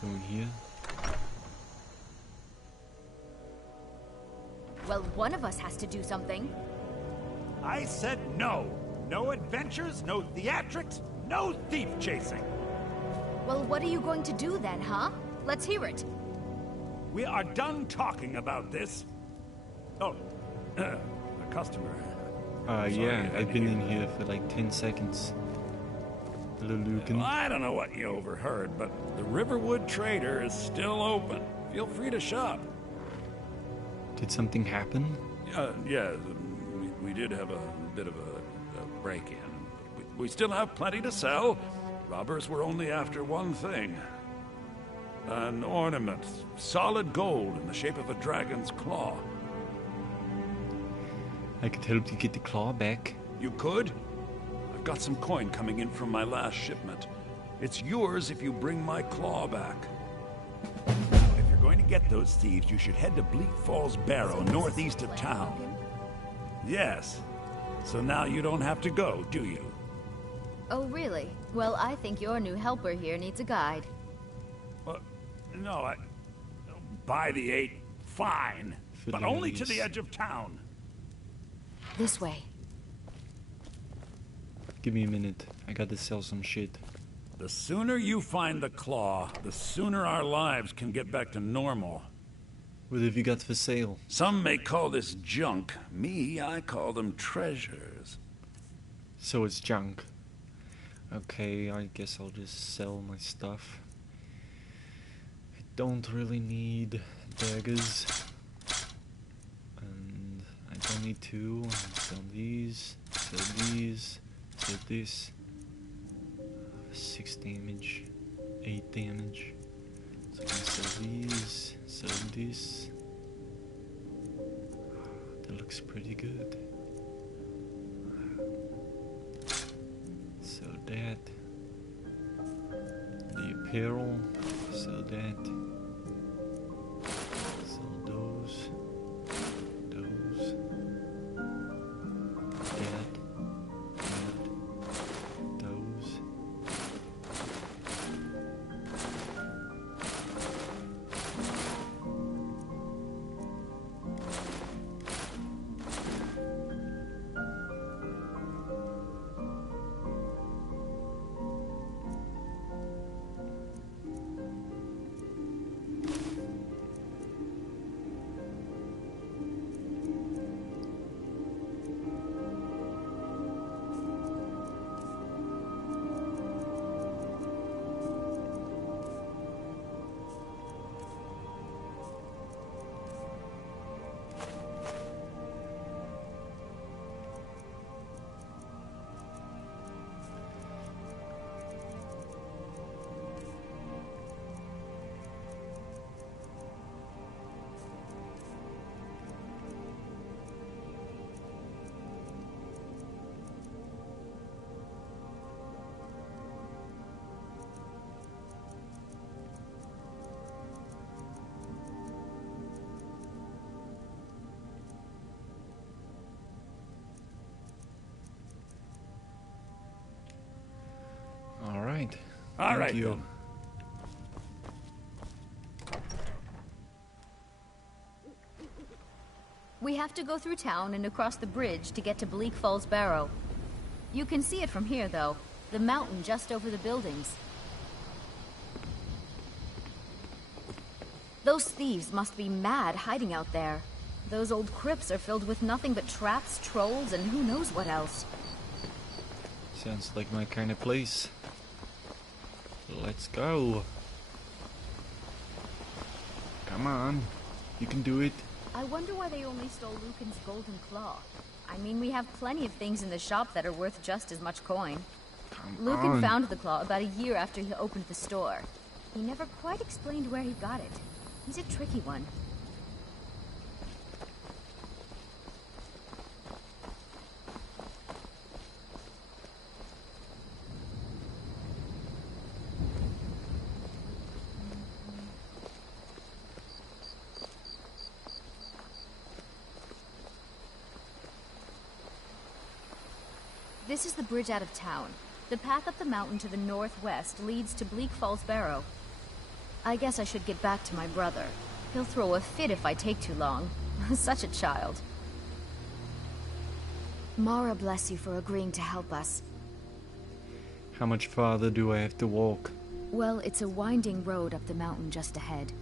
Going here. Well, one of us has to do something. I said no. No adventures, no theatrics, no thief chasing. Well, what are you going to do then, huh? Let's hear it. We are done talking about this. Oh, a customer. Yeah, I've been in here for like 10 seconds. Hello, Lucan. Well, I don't know what you overheard, but the Riverwood Trader is still open. Feel free to shop. Did something happen? Yeah, we did have a bit of a break-in. We still have plenty to sell. Robbers were only after one thing. An ornament, solid gold in the shape of a dragon's claw. I could help you get the claw back. You could? I've got some coin coming in from my last shipment. It's yours if you bring my claw back. Now, if you're going to get those thieves, you should head to Bleak Falls Barrow, northeast of town. Yes. So now you don't have to go, do you? Oh, really? Well, I think your new helper here needs a guide. No, by the 8, fine. But only to the edge of town. This way. Give me a minute. I gotta sell some shit. The sooner you find the claw, the sooner our lives can get back to normal. What have you got for sale? Some may call this junk. Me, I call them treasures. So it's junk. Okay, I guess I'll just sell my stuff. I don't really need daggers. And I don't need two. I'll sell these, sell this. 6 damage, 8 damage. So I can sell these, sell this. That looks pretty good. Sell that. The apparel, sell that. Sell those. All right. Thank you. We have to go through town and across the bridge to get to Bleak Falls Barrow. You can see it from here, though. The mountain just over the buildings. Those thieves must be mad hiding out there. Those old crypts are filled with nothing but traps, trolls, and who knows what else. Sounds like my kind of place. Let's go. Come on. You can do it. I wonder why they only stole Lucan's golden claw. I mean, we have plenty of things in the shop that are worth just as much coin. Lucan found the claw about a year after he opened the store. He never quite explained where he got it. He's a tricky one. This is the bridge out of town. The path up the mountain to the northwest leads to Bleak Falls Barrow. I guess I should get back to my brother. He'll throw a fit if I take too long. Such a child. Mara bless you for agreeing to help us. How much farther do I have to walk? Well, it's a winding road up the mountain just ahead.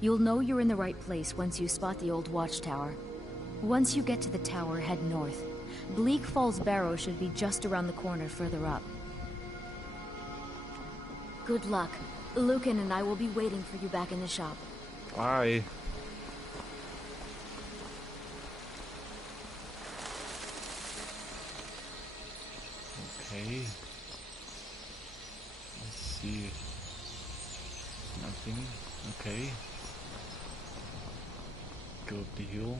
You'll know you're in the right place once you spot the old watchtower. Once you get to the tower, head north. Bleak Falls Barrow should be just around the corner further up. Good luck. Lucan and I will be waiting for you back in the shop. Bye. Okay. Let's see. Nothing. Okay. Go up the hill.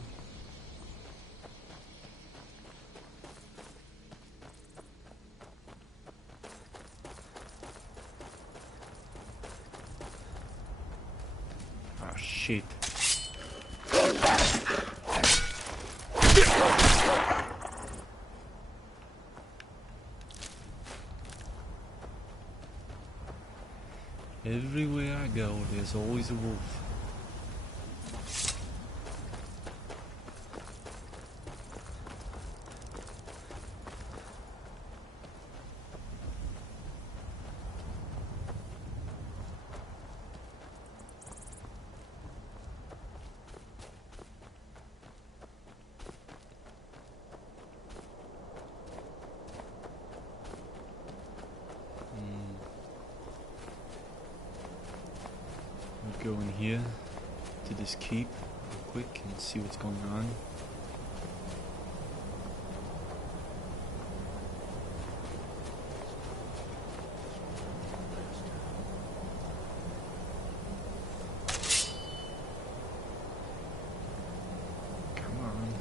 Ah, shit. Everywhere I go, there's always a wolf. Go in here to this keep real quick and see what's going on. Come on.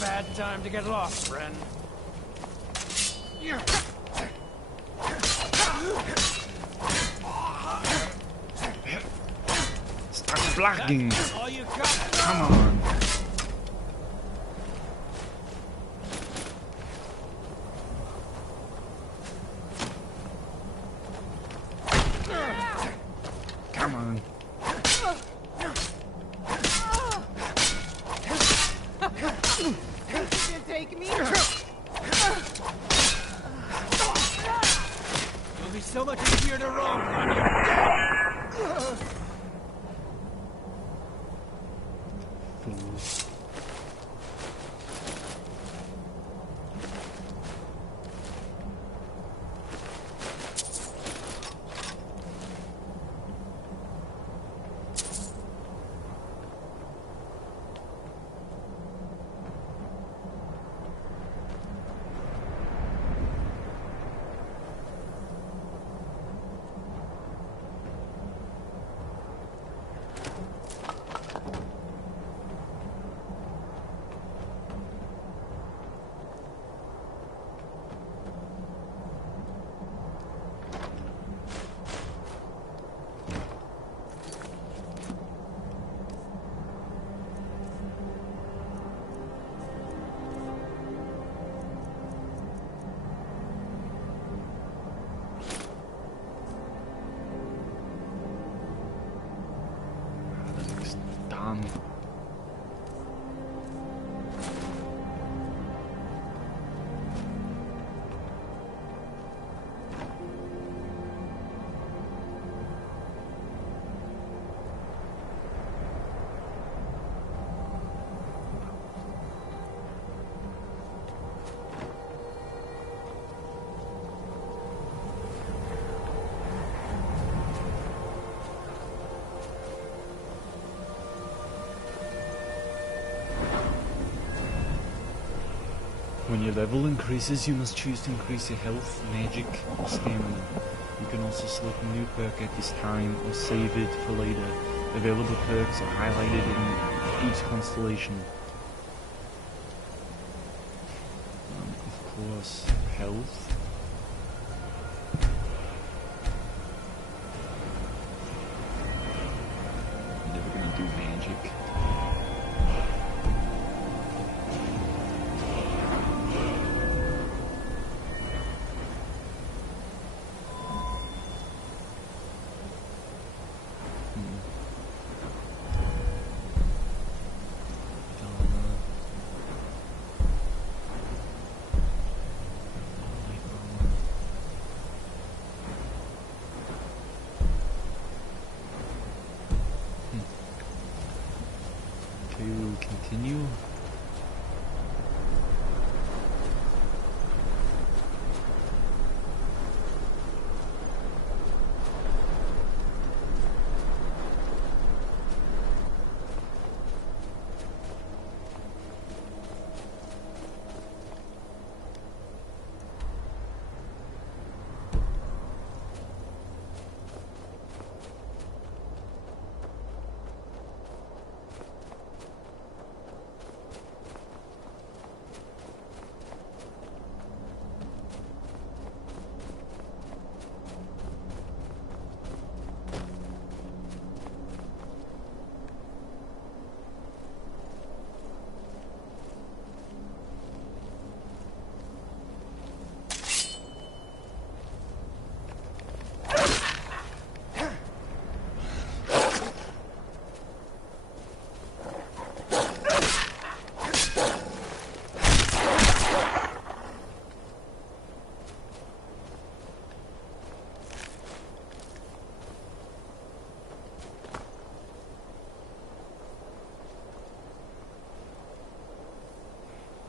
Bad time to get lost, friend. Stop blocking! All you got. Come on! Come on! Take me. You'll be so much easier to roam when you're dead. Fools. When your level increases, you must choose to increase your health, magic, or stamina. You can also select a new perk at this time or save it for later. Available perks are highlighted in each constellation. Of course, health. I'm never gonna do magic. Continue.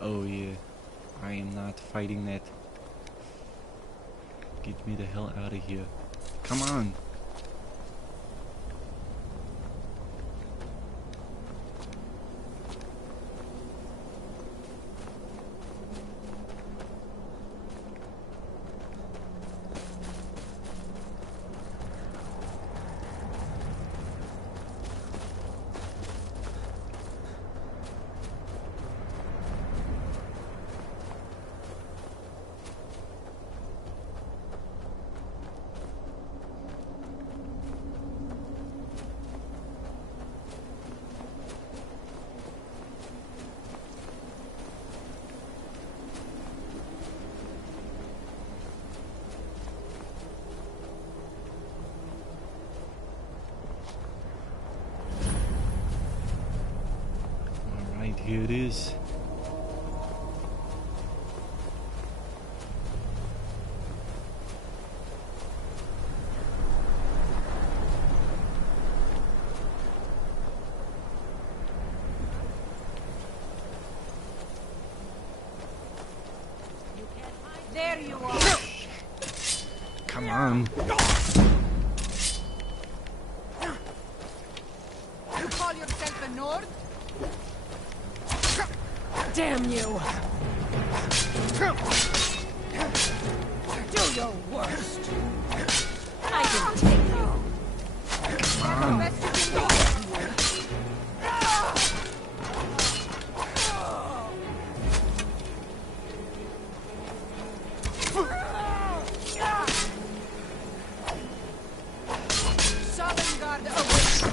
Oh yeah, I am not fighting that. Get me the hell out of here. Come on! Here it is. There you are. Come on. You call yourself a Nord? Damn you! Do your worst. I can take you. Come on. Best you can do. Sovngarde awaits you.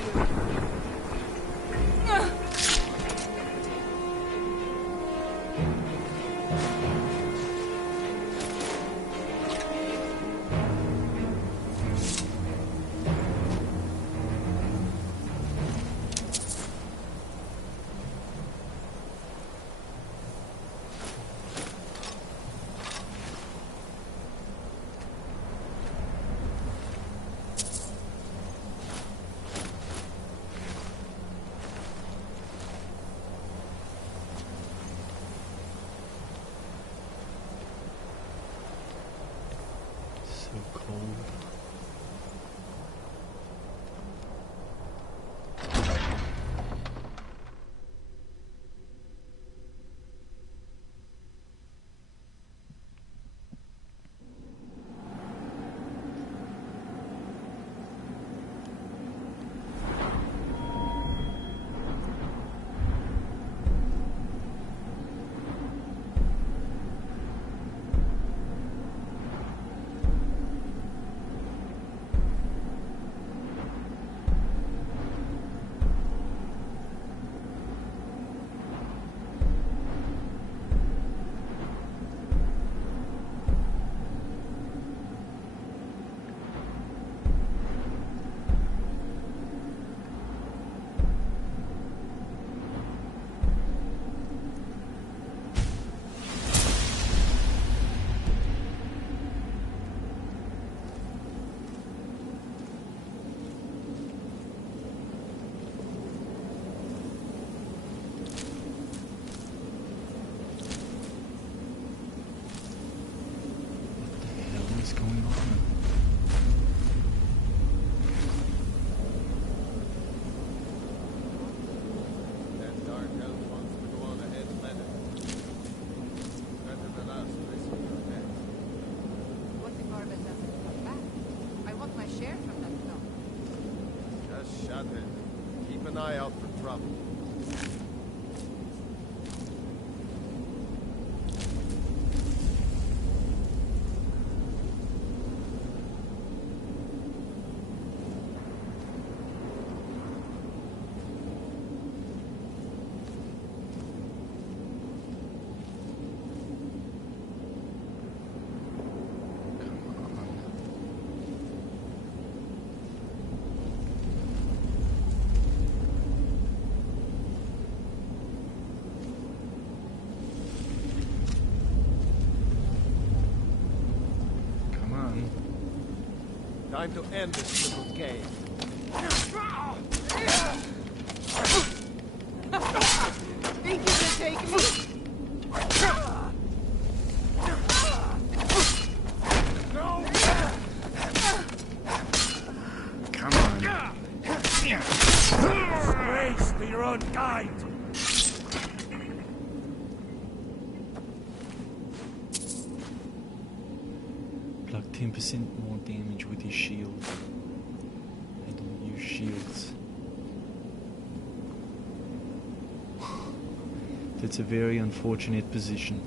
Got it. Keep an eye out for trouble. Time to end this little game. Think you can take me? No! Come on. Race to your own kind! Block 10% more damage with your shield. I don't use shields. That's a very unfortunate position.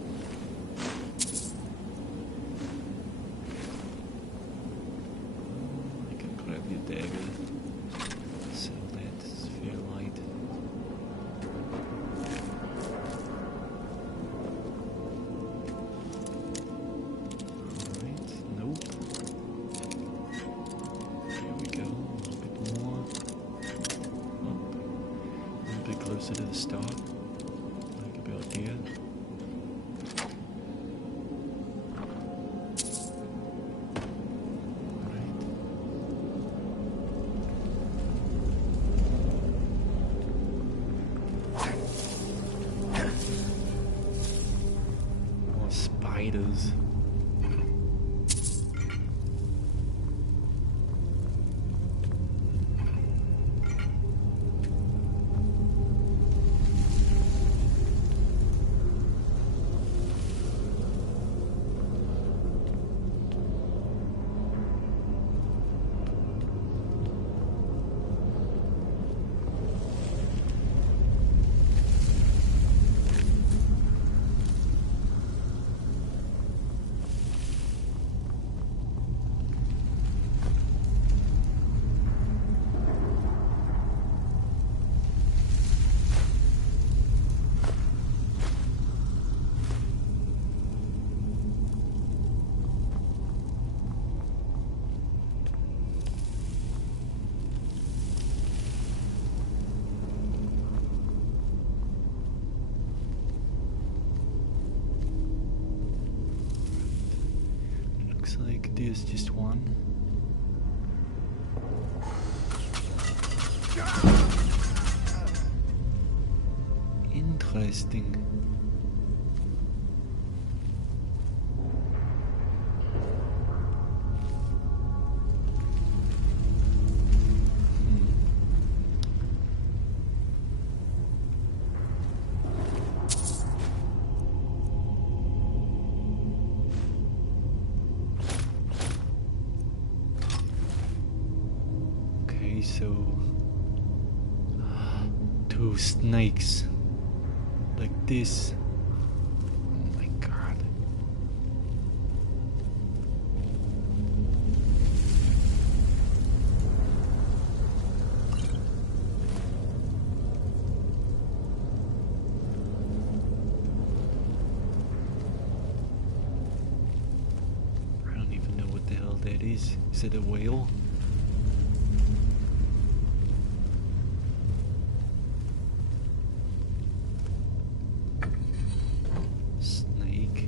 I can grab your dagger. Sell that, it's fair light. Alright, nope. There we go, a little bit more. Up. A little bit closer to the start. Like about here. More spiders. Looks like there's just one. Interesting. Okay, so two snakes like this. Oh my god. I don't even know what the hell that is. Is it a whale? Snake.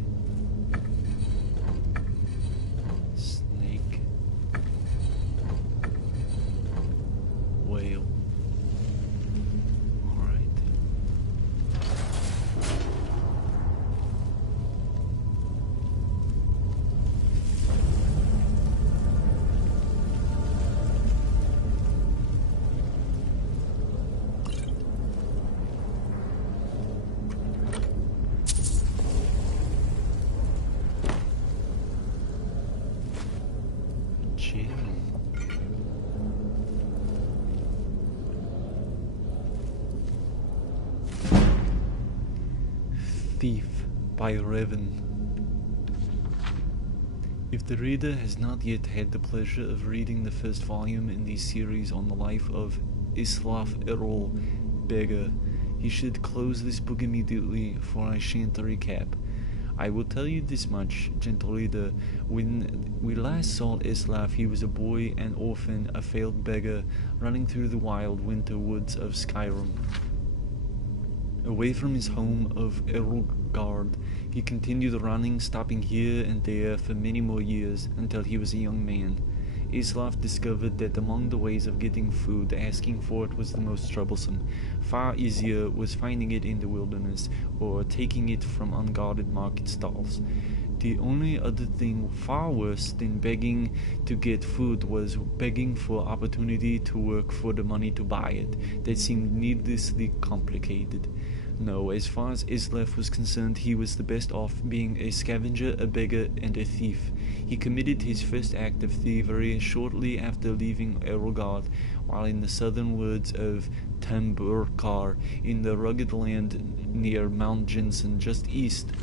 Snake. Whale. Alright. Gem. Thief by Revan. If the reader has not yet had the pleasure of reading the first volume in the series on the life of Islaf Errol Beggar, he should close this book immediately, for I shan't recap. I will tell you this much, gentle reader. When we last saw Islaf, he was a boy, an orphan, a failed beggar, running through the wild winter woods of Skyrim. Away from his home of Erlgard, he continued running, stopping here and there for many more years, until he was a young man. Islaf discovered that among the ways of getting food, asking for it was the most troublesome. Far easier was finding it in the wilderness, or taking it from unguarded market stalls. The only other thing far worse than begging to get food was begging for opportunity to work for the money to buy it. That seemed needlessly complicated. No, as far as Islaf was concerned, he was the best off being a scavenger, a beggar, and a thief. He committed his first act of thievery shortly after leaving Erlgard, while in the southern woods of Tamburkar, in the rugged land near Mount Jensen, just east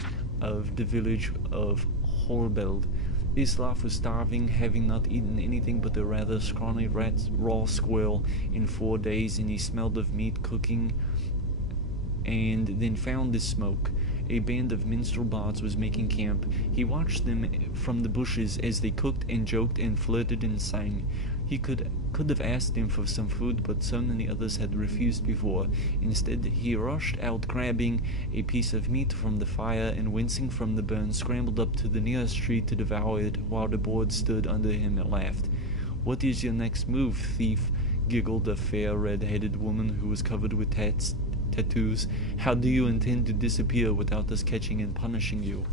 of the village of Horbeld. Islaf was starving, having not eaten anything but a rather scrawny raw squirrel in 4 days, and he smelled of meat cooking, and then found this smoke. A band of minstrel bards was making camp. He watched them from the bushes as they cooked and joked and flirted and sang. He could have asked them for some food, but so many others had refused before. Instead, he rushed out, grabbing a piece of meat from the fire, and wincing from the burn, scrambled up to the nearest tree to devour it, while the board stood under him and laughed. "What is your next move, thief?" giggled a fair red-headed woman who was covered with tattoos. "How do you intend to disappear without us catching and punishing you?"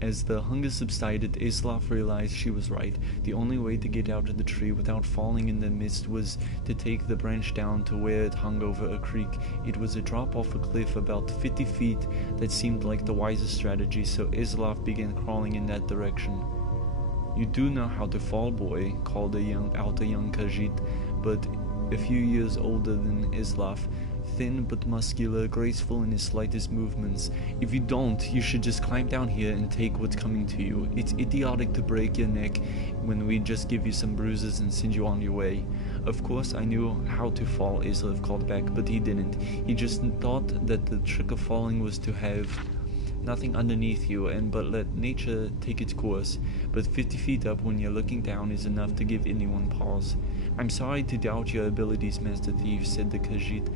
As the hunger subsided, Islaf realized she was right. The only way to get out of the tree without falling in the mist was to take the branch down to where it hung over a creek. It was a drop off a cliff about 50 feet that seemed like the wisest strategy, so Islaf began crawling in that direction. "You do know how to fall, boy," called out a young Khajiit, but a few years older than Islaf, thin but muscular, graceful in his slightest movements. "If you don't, you should just climb down here and take what's coming to you. It's idiotic to break your neck when we just give you some bruises and send you on your way." "Of course I knew how to fall," Islaf called back, but he didn't. He just thought that the trick of falling was to have nothing underneath you but let nature take its course. But 50 feet up when you're looking down is enough to give anyone pause. "I'm sorry to doubt your abilities, Master Thief," said the Khajiit,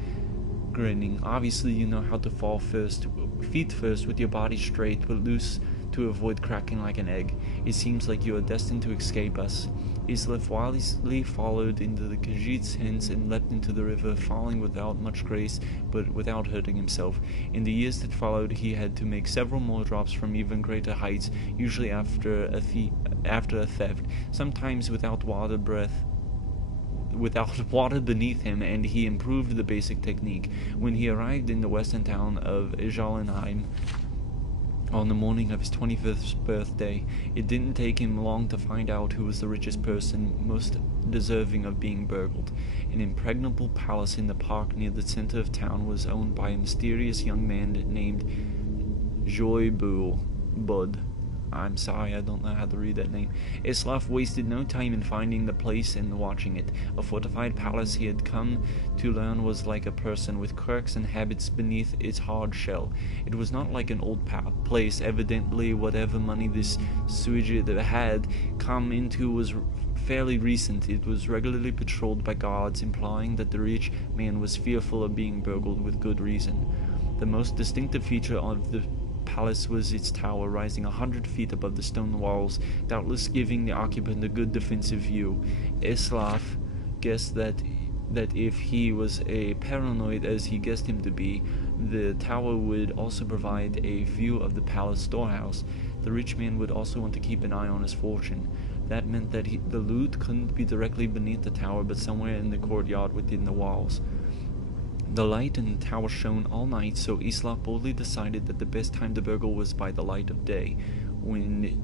grinning. "Obviously you know how to fall feet first with your body straight but loose to avoid cracking like an egg. It seems like you are destined to escape us." Islaf wisely followed into the Khajiit's hands and leapt into the river, falling without much grace but without hurting himself. In the years that followed, he had to make several more drops from even greater heights, usually after a theft, sometimes without water beneath him, and he improved the basic technique. When he arrived in the western town of Jalenheim on the morning of his 25th birthday, it didn't take him long to find out who was the richest person most deserving of being burgled. An impregnable palace in the park near the center of town was owned by a mysterious young man named Joybu Bud. I'm sorry, I don't know how to read that name. Islaf wasted no time in finding the place and watching it. A fortified palace, he had come to learn, was like a person with quirks and habits beneath its hard shell. It was not like an old place. Evidently, whatever money this Suijit had come into was fairly recent. It was regularly patrolled by guards, implying that the rich man was fearful of being burgled with good reason. The most distinctive feature of the palace was its tower, rising 100 feet above the stone walls, doubtless giving the occupant a good defensive view. Islaf guessed that if he was as paranoid as he guessed him to be, the tower would also provide a view of the palace storehouse. The rich man would also want to keep an eye on his fortune. That meant that the loot couldn't be directly beneath the tower, but somewhere in the courtyard within the walls. The light in the tower shone all night, so Islaf boldly decided that the best time to burgle was by the light of day, when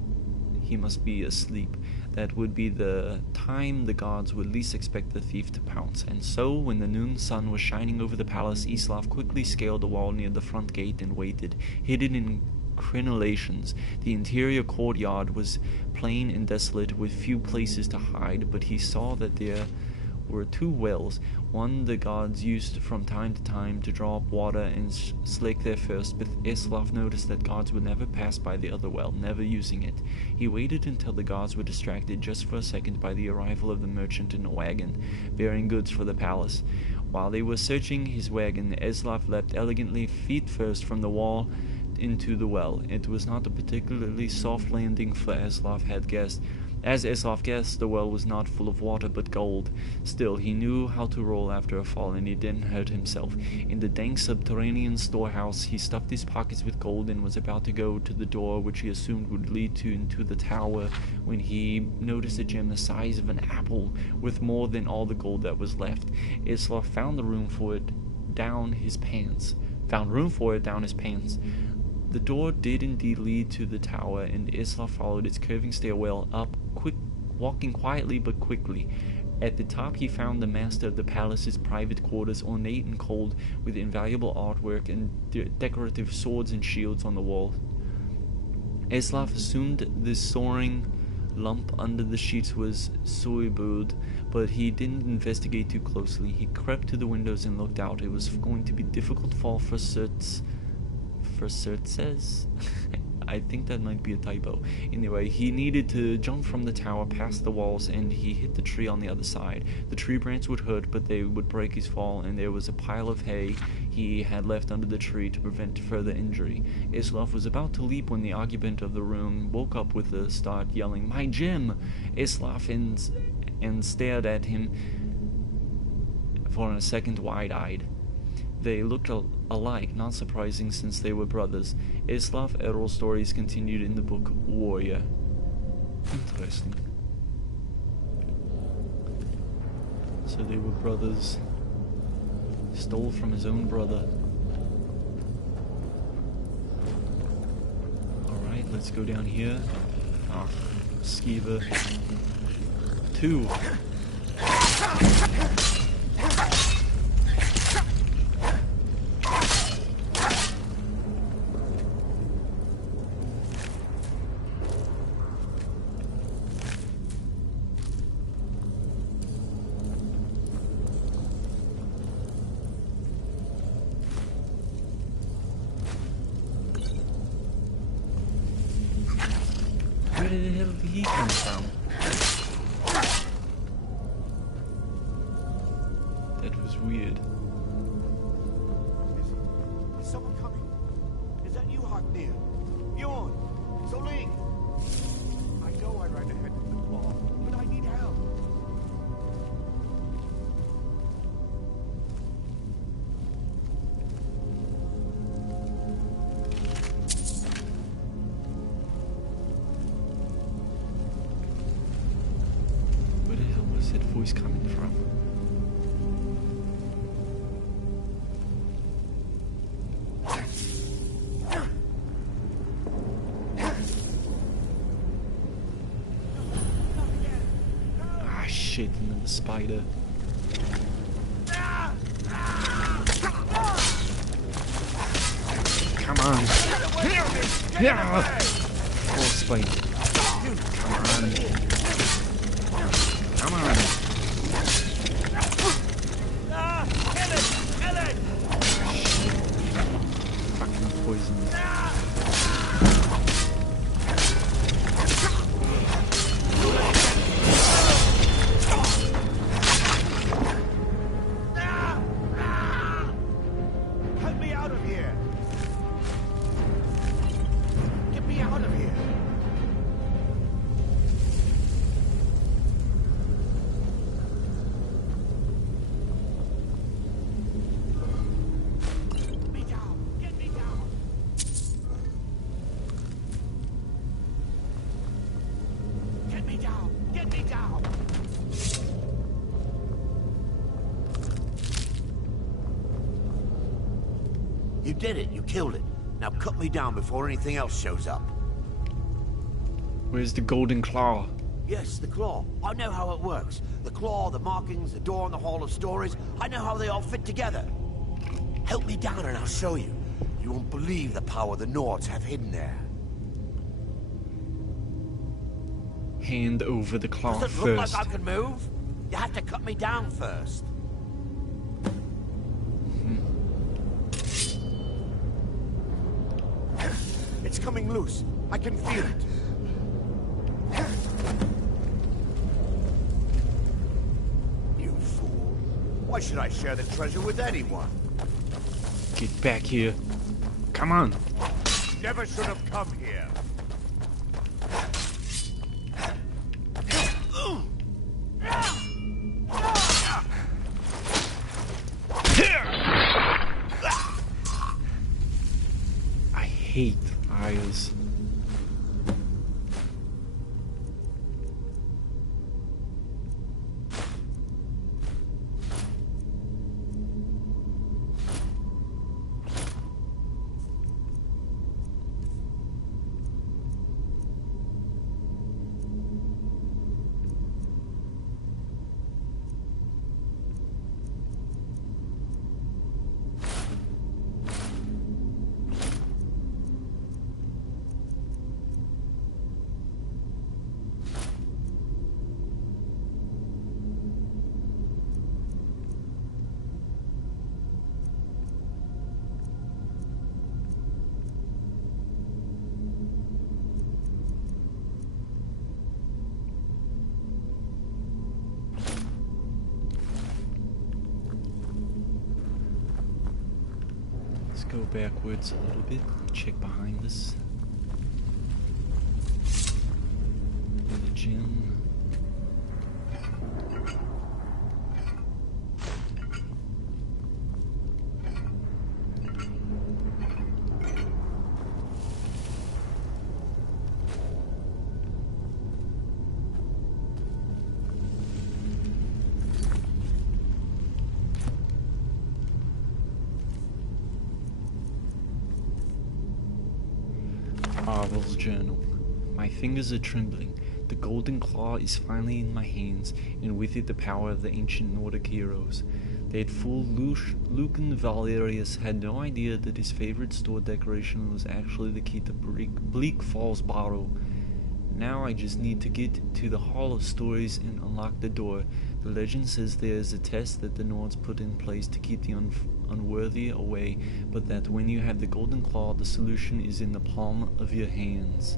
he must be asleep. That would be the time the gods would least expect the thief to pounce. And so, when the noon sun was shining over the palace, Islav quickly scaled the wall near the front gate and waited, hidden in crenellations. The interior courtyard was plain and desolate, with few places to hide, but he saw that there were 2 wells. One the gods used from time to time to draw up water and slake their thirst, but Islav noticed that gods would never pass by the other well, never using it. He waited until the gods were distracted just for a second by the arrival of the merchant in a wagon, bearing goods for the palace. While they were searching his wagon, Islav leapt elegantly, feet first, from the wall into the well. It was not a particularly soft landing, for Islav had guessed. As Islav guessed, the well was not full of water, but gold. Still, he knew how to roll after a fall, and he didn't hurt himself. In the dank subterranean storehouse, he stuffed his pockets with gold and was about to go to the door, which he assumed would lead into the tower, when he noticed a gem the size of an apple, with more than all the gold that was left. Islav found room for it down his pants. The door did indeed lead to the tower, and Islav followed its curving stairwell up, walking quietly but quickly. At the top he found the master of the palace's private quarters, ornate and cold, with invaluable artwork and decorative swords and shields on the wall. Islav assumed this soaring lump under the sheets was Soibud, but he didn't investigate too closely. He crept to the windows and looked out. It was going to be difficult fall for says? I think that might be a typo. Anyway, he needed to jump from the tower past the walls, and he hit the tree on the other side. The tree branch would hurt, but they would break his fall, and there was a pile of hay he had left under the tree to prevent further injury. Islav was about to leap when the occupant of the room woke up with a start, yelling, "My gem!" Islav and stared at him for a second, wide-eyed. They looked alike, not surprising since they were brothers. Islav Errol stories continued in the book Warrior. Interesting. So they were brothers. Stole from his own brother. Alright, let's go down here. Ah, Skiva. 2. Where the hell did he come from? That was weird. Is someone coming? Is that you, Hartnir? Bjorn? Soling? I know I ran ahead with the claw, but I need help. Where the hell was that voice coming from? Ah, shit, another spider. Come on. Yeah. Poor spider. Come on. Come on. Fucking poison. Help me out of here! Get me out of here! Get me down! Get me down! Get me down! Get me down! You did it. You killed it. Now cut me down before anything else shows up. Where's the golden claw? Yes, the claw. I know how it works. The claw, the markings, the door in the Hall of Stories. I know how they all fit together. Help me down and I'll show you. You won't believe the power the Nords have hidden there. Hand over the claw Does it look first. like I can move? You have to cut me down first. It's coming loose. I can feel it. You fool. Why should I share the treasure with anyone? Get back here. Come on. Never should have come here. I hate eyes. Go backwards a little bit, check behind us. The gym. Arvel's journal. My fingers are trembling. The golden claw is finally in my hands, and with it the power of the ancient Nordic heroes. They had fooled Lucan Valerius had no idea that his favorite store decoration was actually the key to Bleak Falls Barrow. Now I just need to get to the Hall of Stories and unlock the door. The legend says there is a test that the Nords put in place to keep the unworthy away, but that when you have the golden claw, the solution is in the palm of your hands.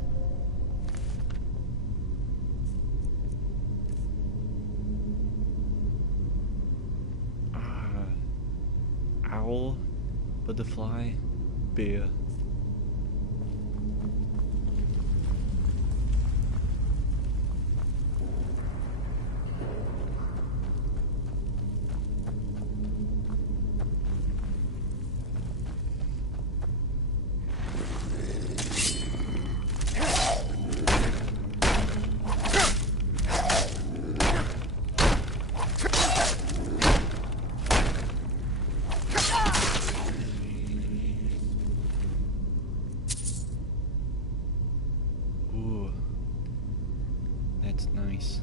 Owl, butterfly, bear. That's nice.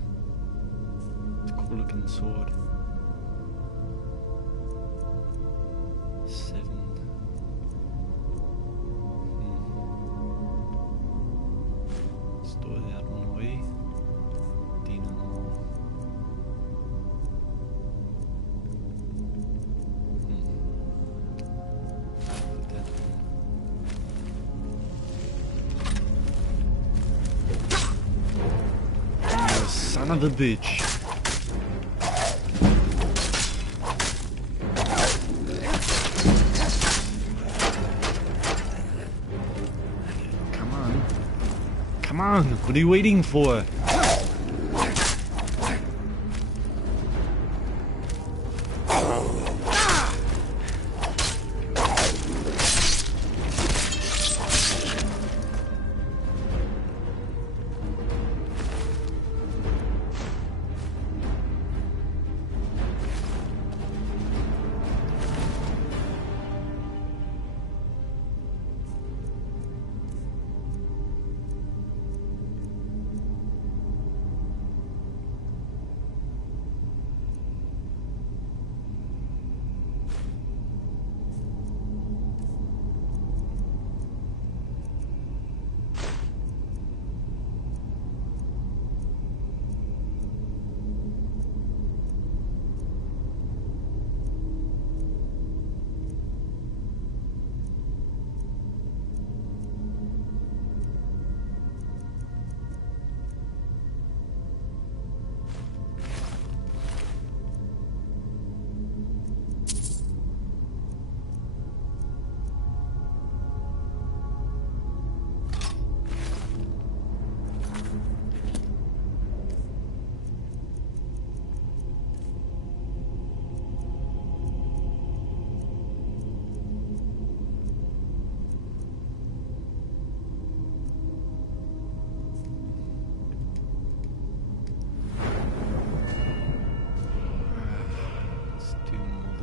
It's a cool looking sword. 7. Store that one away. Dynamo. Put that one. You son of a bitch. Come on, what are you waiting for?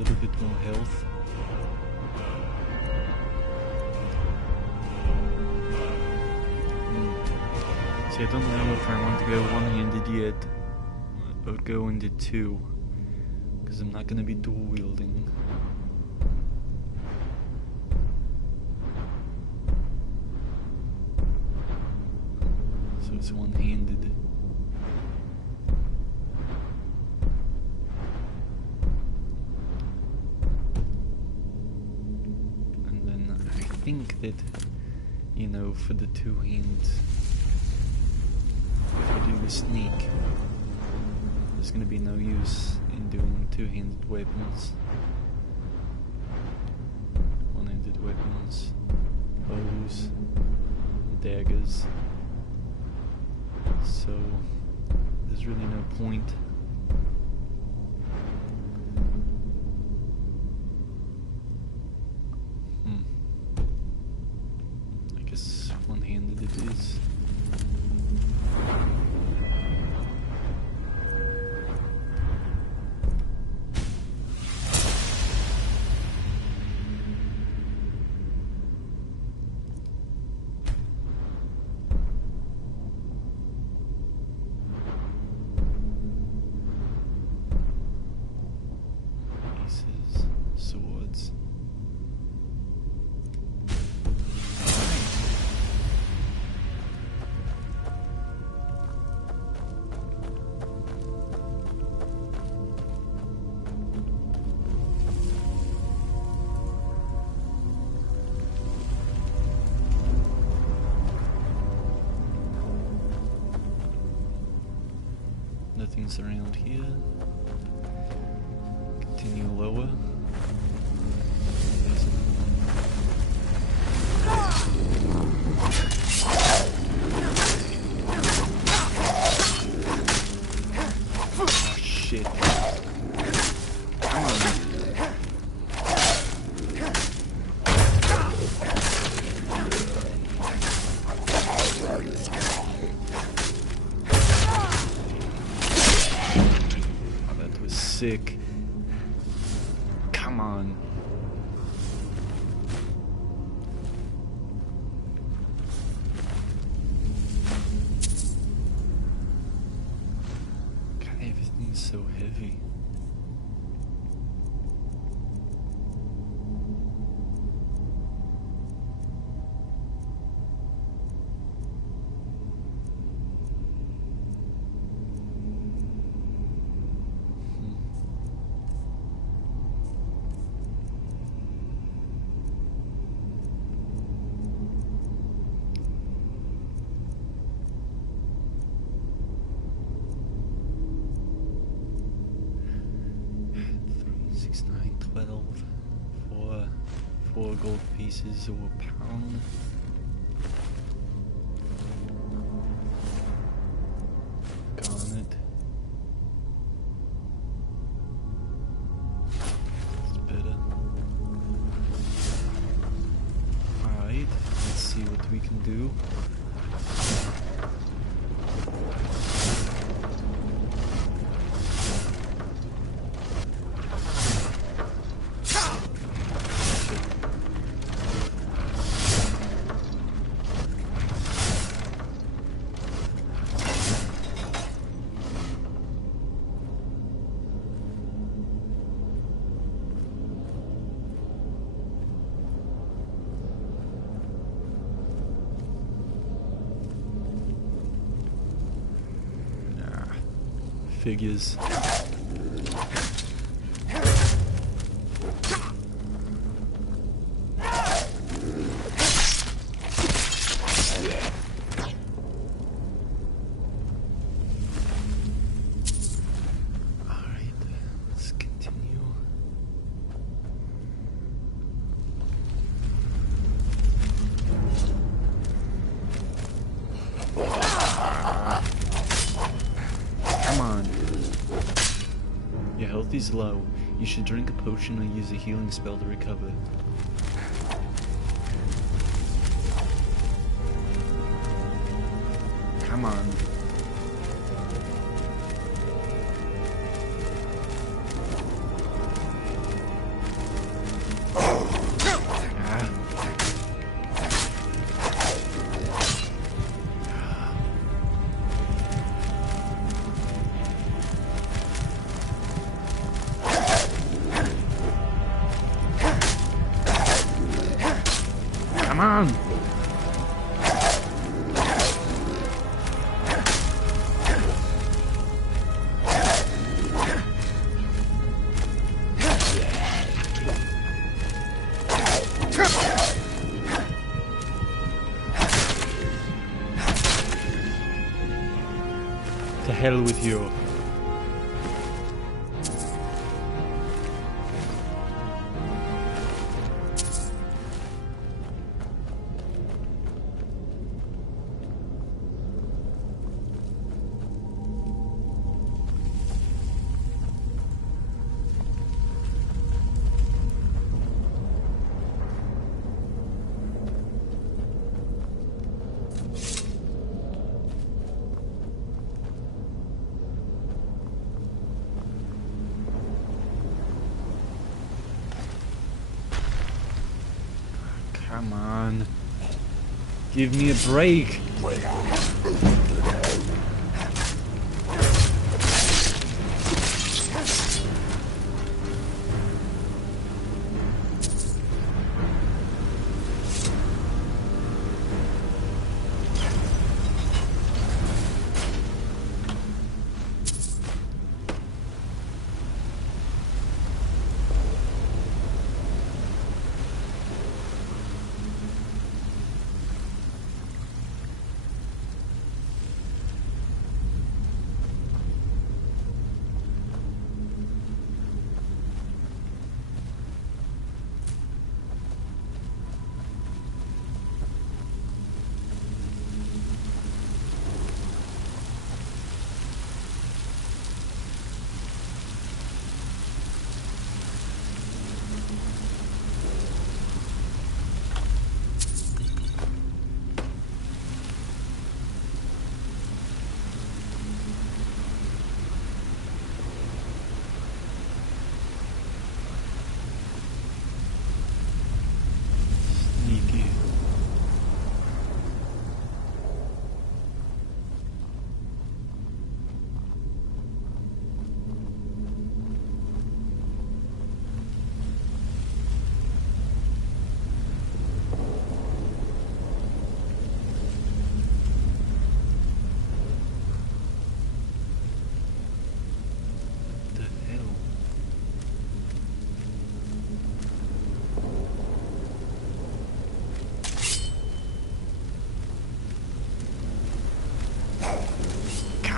little bit more health. See, I don't know if I want to go one-handed yet, or go into two, because I'm not going to be dual-wielding. So it's one-handed. And then I think that, you know, for the two hands, if I do the sneak, there's going to be no use in doing two-handed weapons. One-handed weapons, bows, daggers. So there's really no point. I guess one-handed it is. Swords. Nothing's around here. Continue lower. Oh shit. Come on. Oh, that was sick. Come on. God, everything's so heavy. Four gold pieces or a pound. Garnet. That's better. Alright, let's see what we can do. Figures. Is low. You should drink a potion or use a healing spell to recover. Come on. Come on! To hell with you. Come on. Give me a break.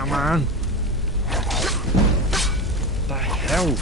Come on. The hell?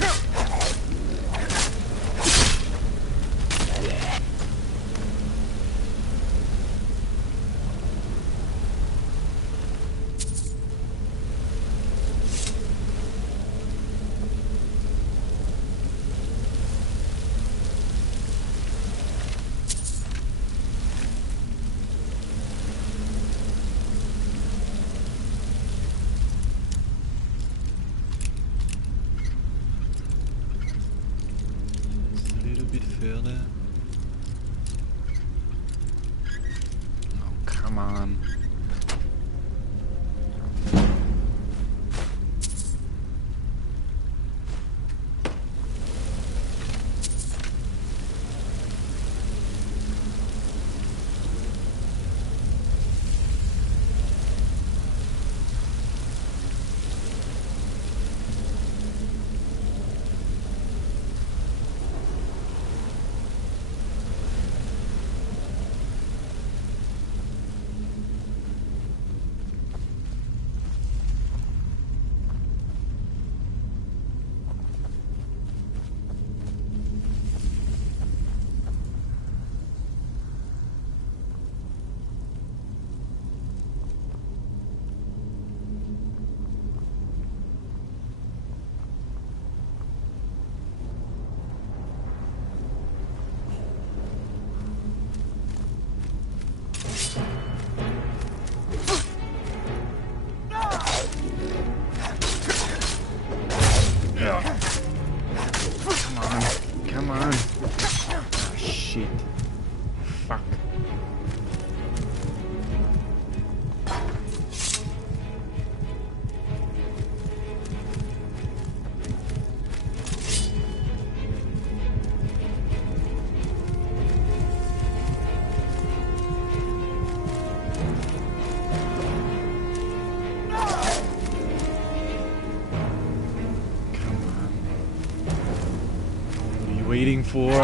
waiting for. You're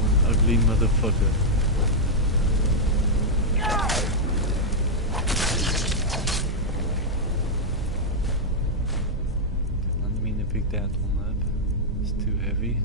one ugly motherfucker. Didn't mean to pick that one up. It's too heavy.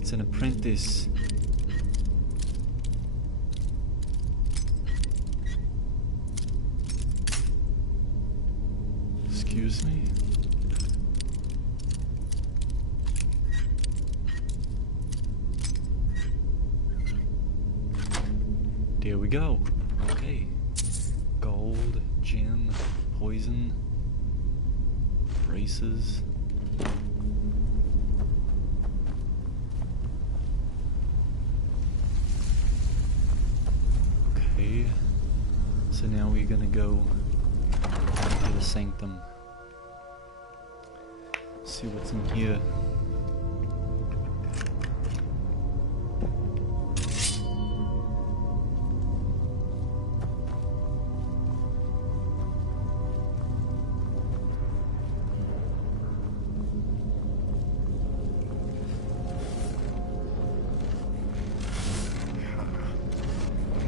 It's an apprentice. Excuse me? There we go. Okay. Gold, gem, poison, braces. So now we're gonna go to the sanctum. See what's in here.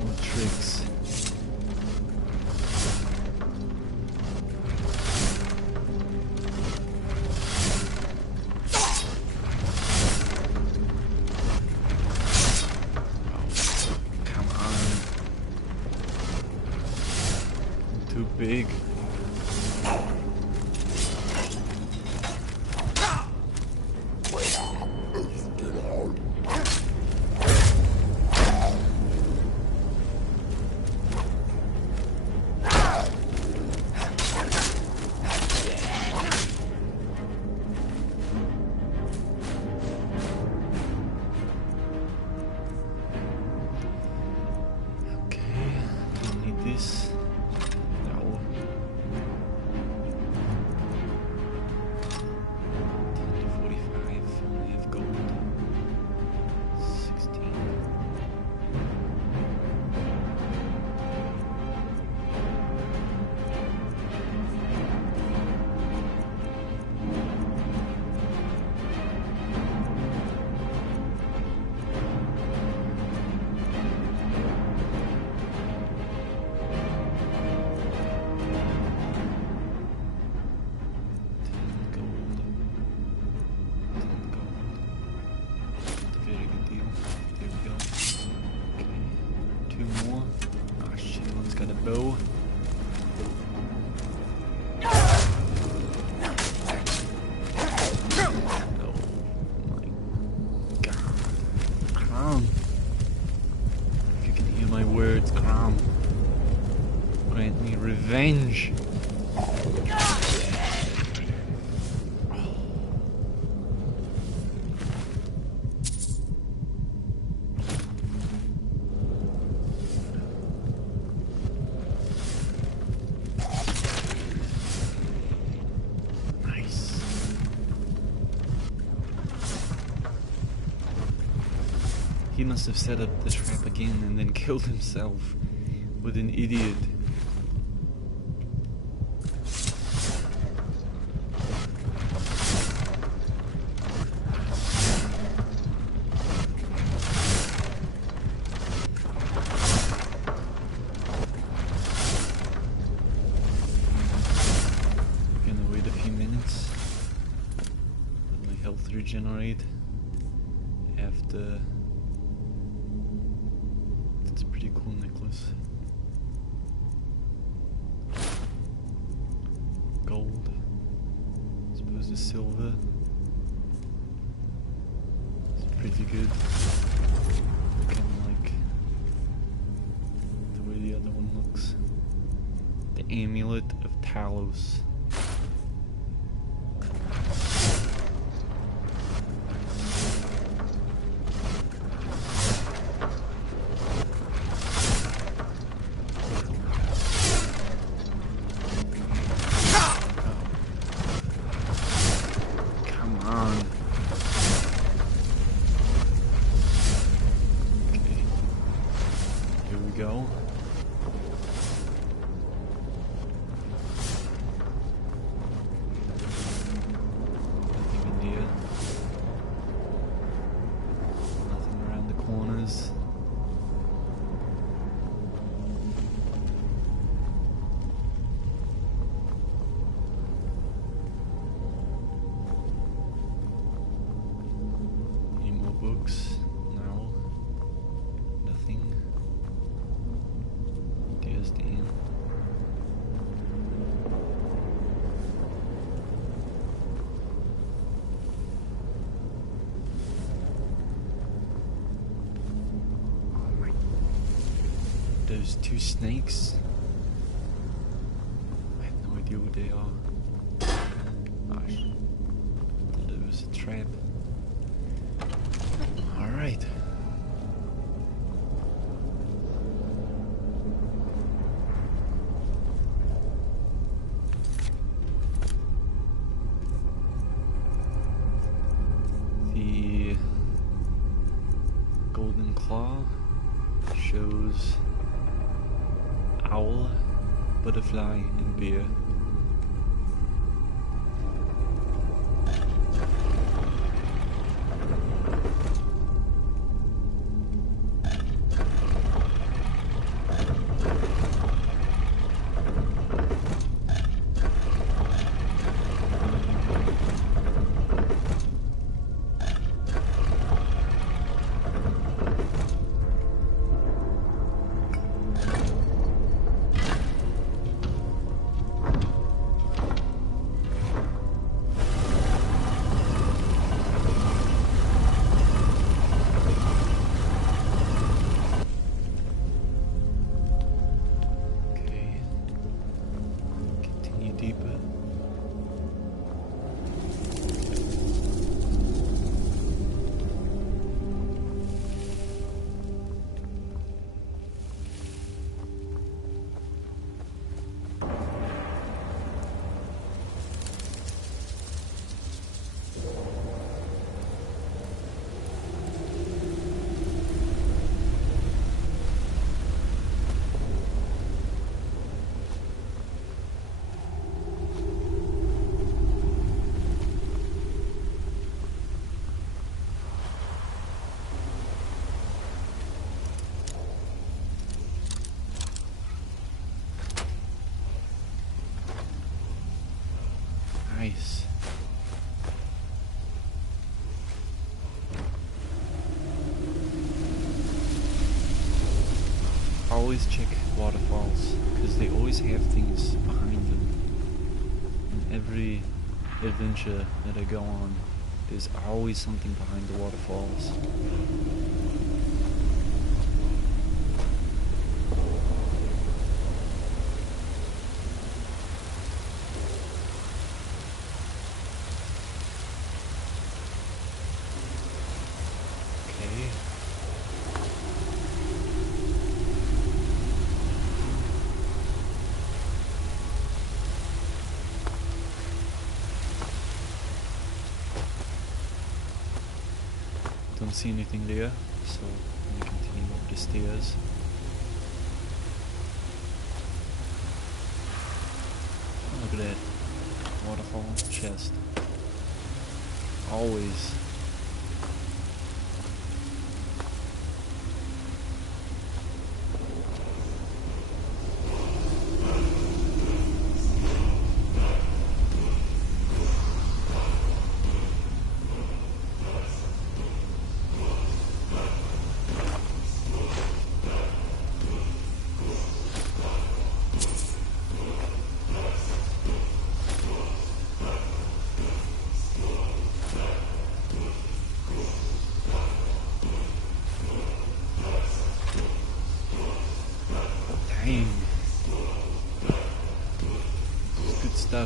More tricks. Big. Okay, don't need this. Bow. Oh my god. Crom. If you can hear my words, Crom. Grant me revenge. He must have set up the trap again and then killed himself. What an idiot. Gonna wait a few minutes. Let my health regenerate after. That's a pretty cool necklace. Gold. I suppose it's silver. It's pretty good. Kind of like Amulet of Talos. Those two snakes. I have no idea what they are. Gosh. I thought it was a trap. Alright. The golden claw shows owl, butterfly, and bear. Nice. Always check waterfalls, because they always have things behind them. In every adventure that I go on, there's always something behind the waterfalls. Don't see anything there, so I'm gonna continue up the stairs. Oh, look at that waterfall chest. Always.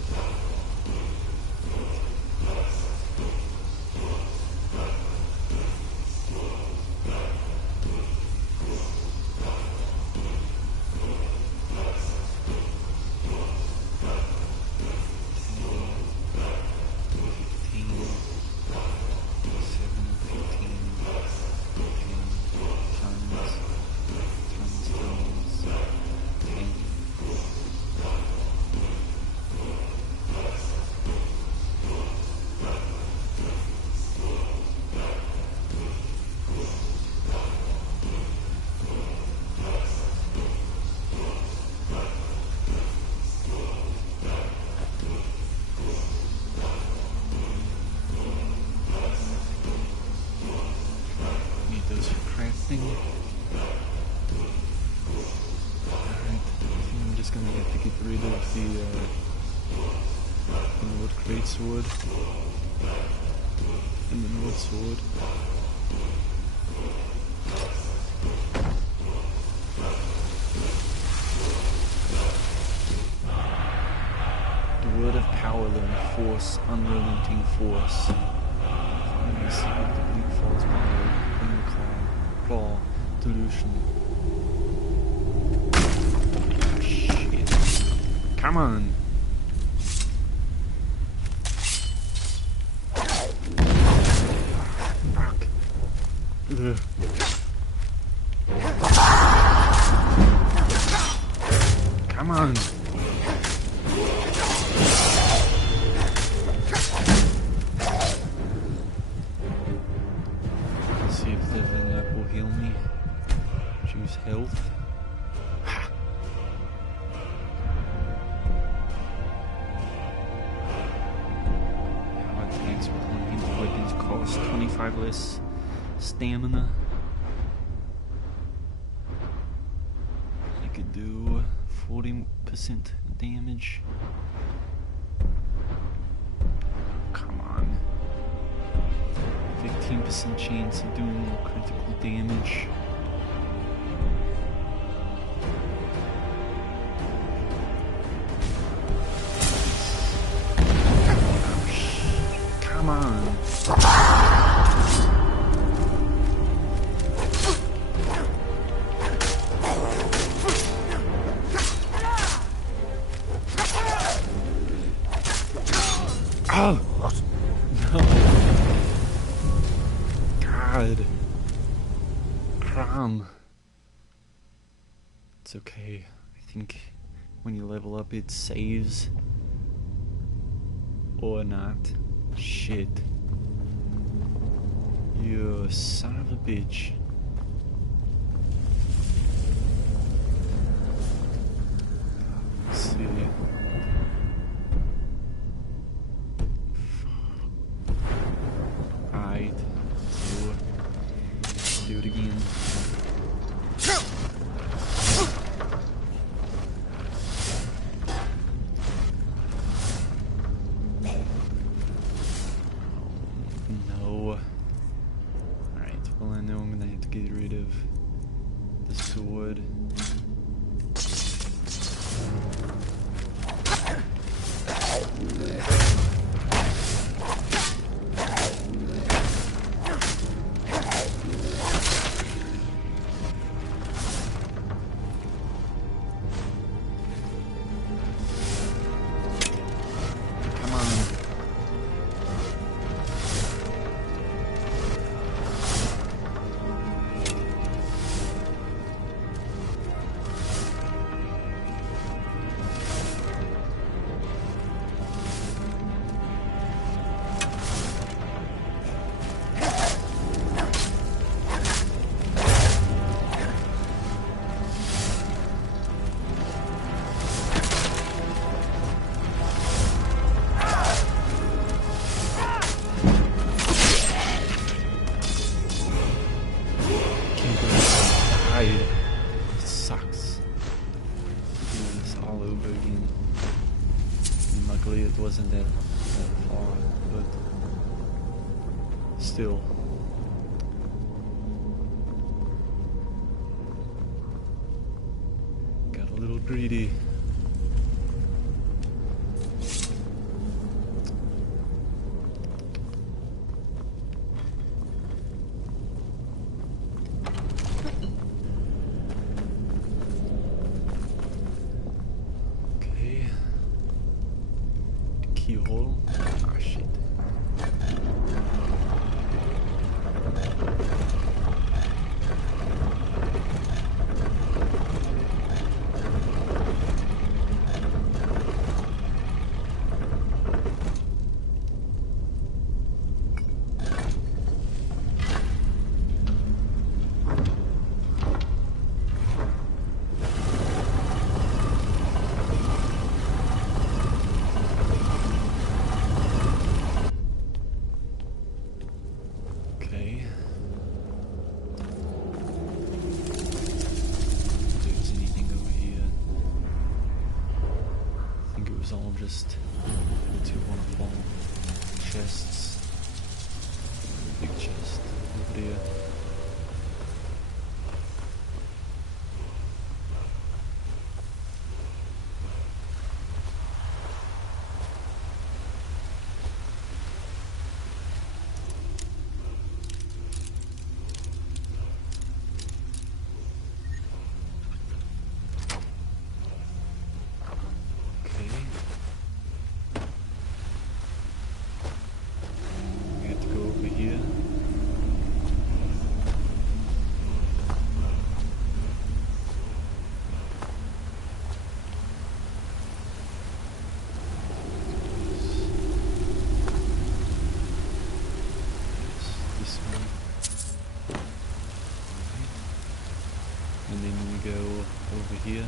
stuff. Sword and the North Sword. The word of power, then force, unrelenting force. Finally, see what the bleak falls by in the claw, delusion. Shit. Come on. Come on. Let's see if there's an app will heal me. Choose health. Power tanks with one-handed weapons cost 25 less stamina. I could do 40% damage. Come on. 15% chance of doing more critical damage. Come on. Oh! No. God. Crom. It's okay. I think when you level up it saves. Or not. Shit. You son of a bitch. Let's see. Alright. So, do it again. It sucks. Doing this all over again. And luckily it wasn't that far, but still. Got a little greedy. hole. Ah, shit. Just two wonderful chests. Big chest over there. Go over here.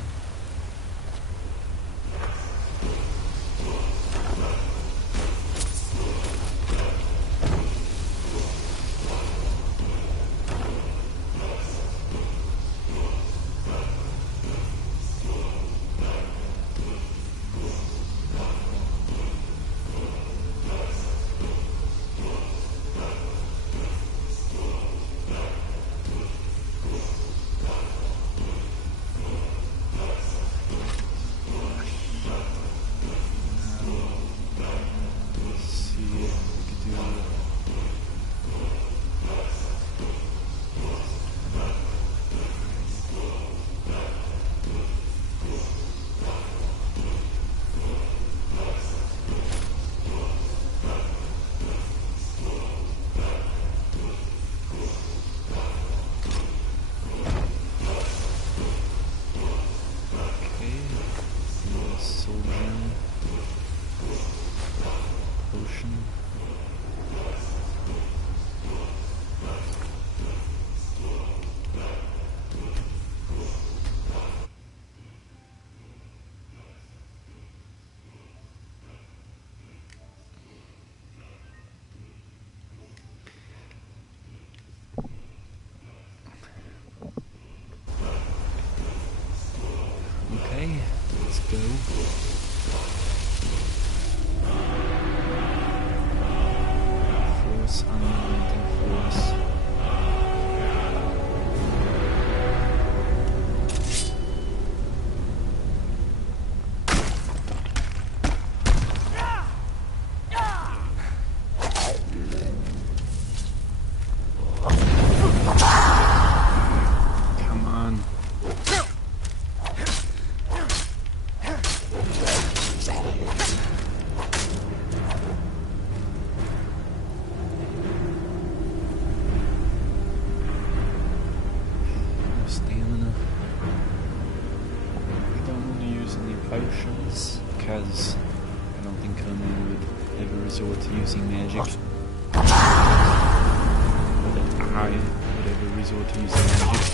Okay, let's go. Force, unlimited force. Potions, because I don't think Conan would ever resort to using magic. Or that I would ever resort to using magic.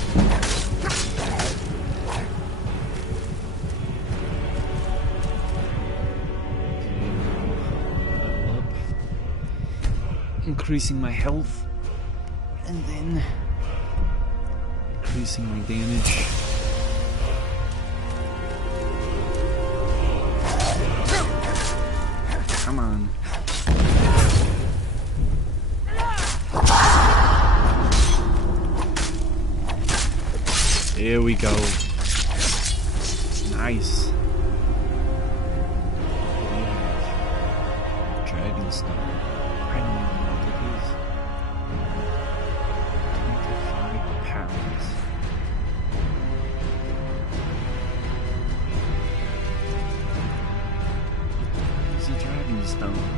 Level up. Increasing my health, and then increasing my damage. Come on. There we go. Nice. Dragonstone. I don't even know what it is. 25 pounds. It's a Dragonstone.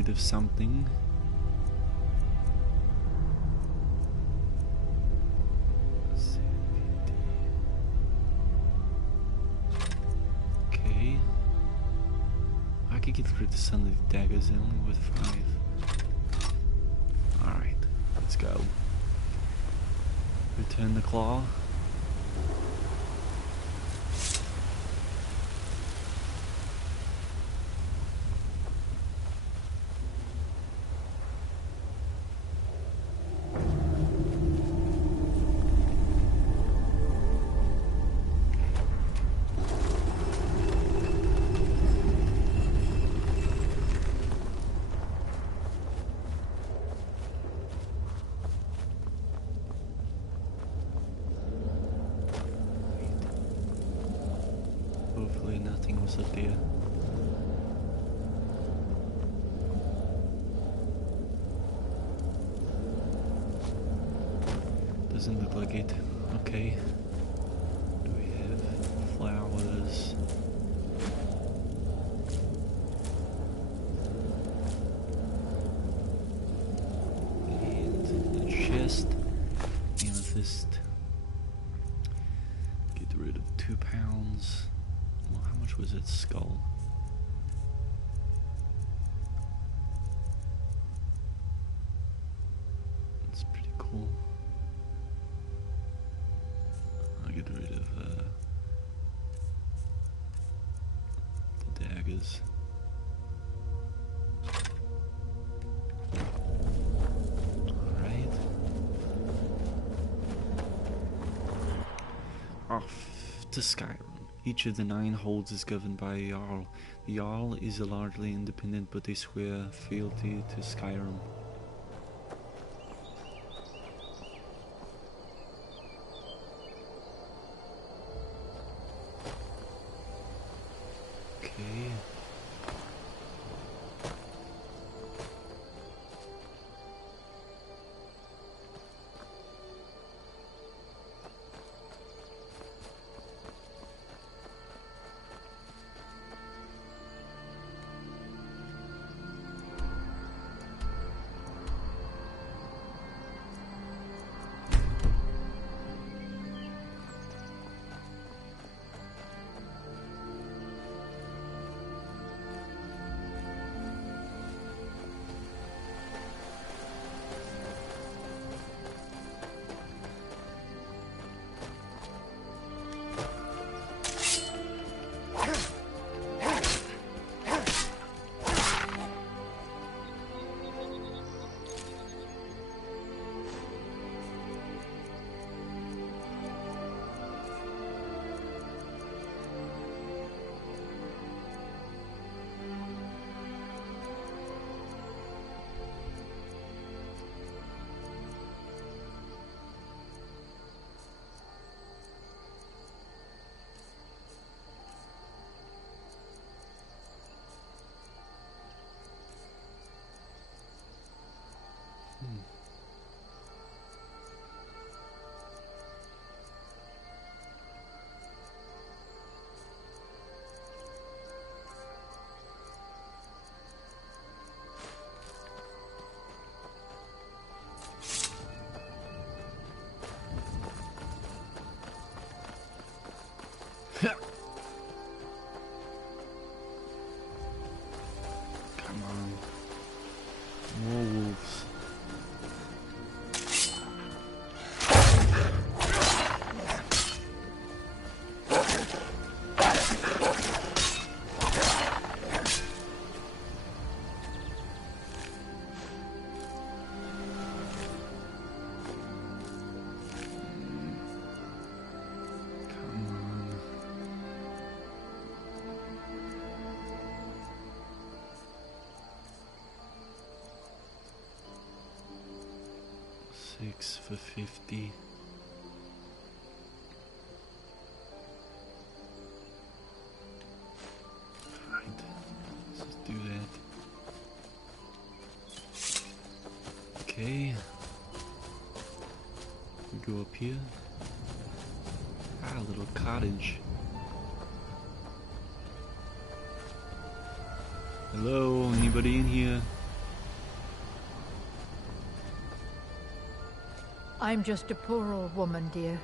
rid of something. Okay. I can get rid of some of the daggers, they're only worth 5. Alright, let's go. Return the claw. Hopefully nothing was up there. Doesn't look like it. Okay. Do we have flowers? And a chest. Amethyst. Get rid of 2 pounds. Well, how much was its skull? That's pretty cool. I'll get rid of the daggers. Alright. Off to Skyrim. Each of the 9 holds is governed by a Jarl. The Jarl is largely independent, but they swear fealty to Skyrim. Okay. Come on. More wolves. Six for 50. Right, let's just do that. Okay. We go up here. Ah, a little cottage. Hello, anybody in here? I'm just a poor old woman, dear.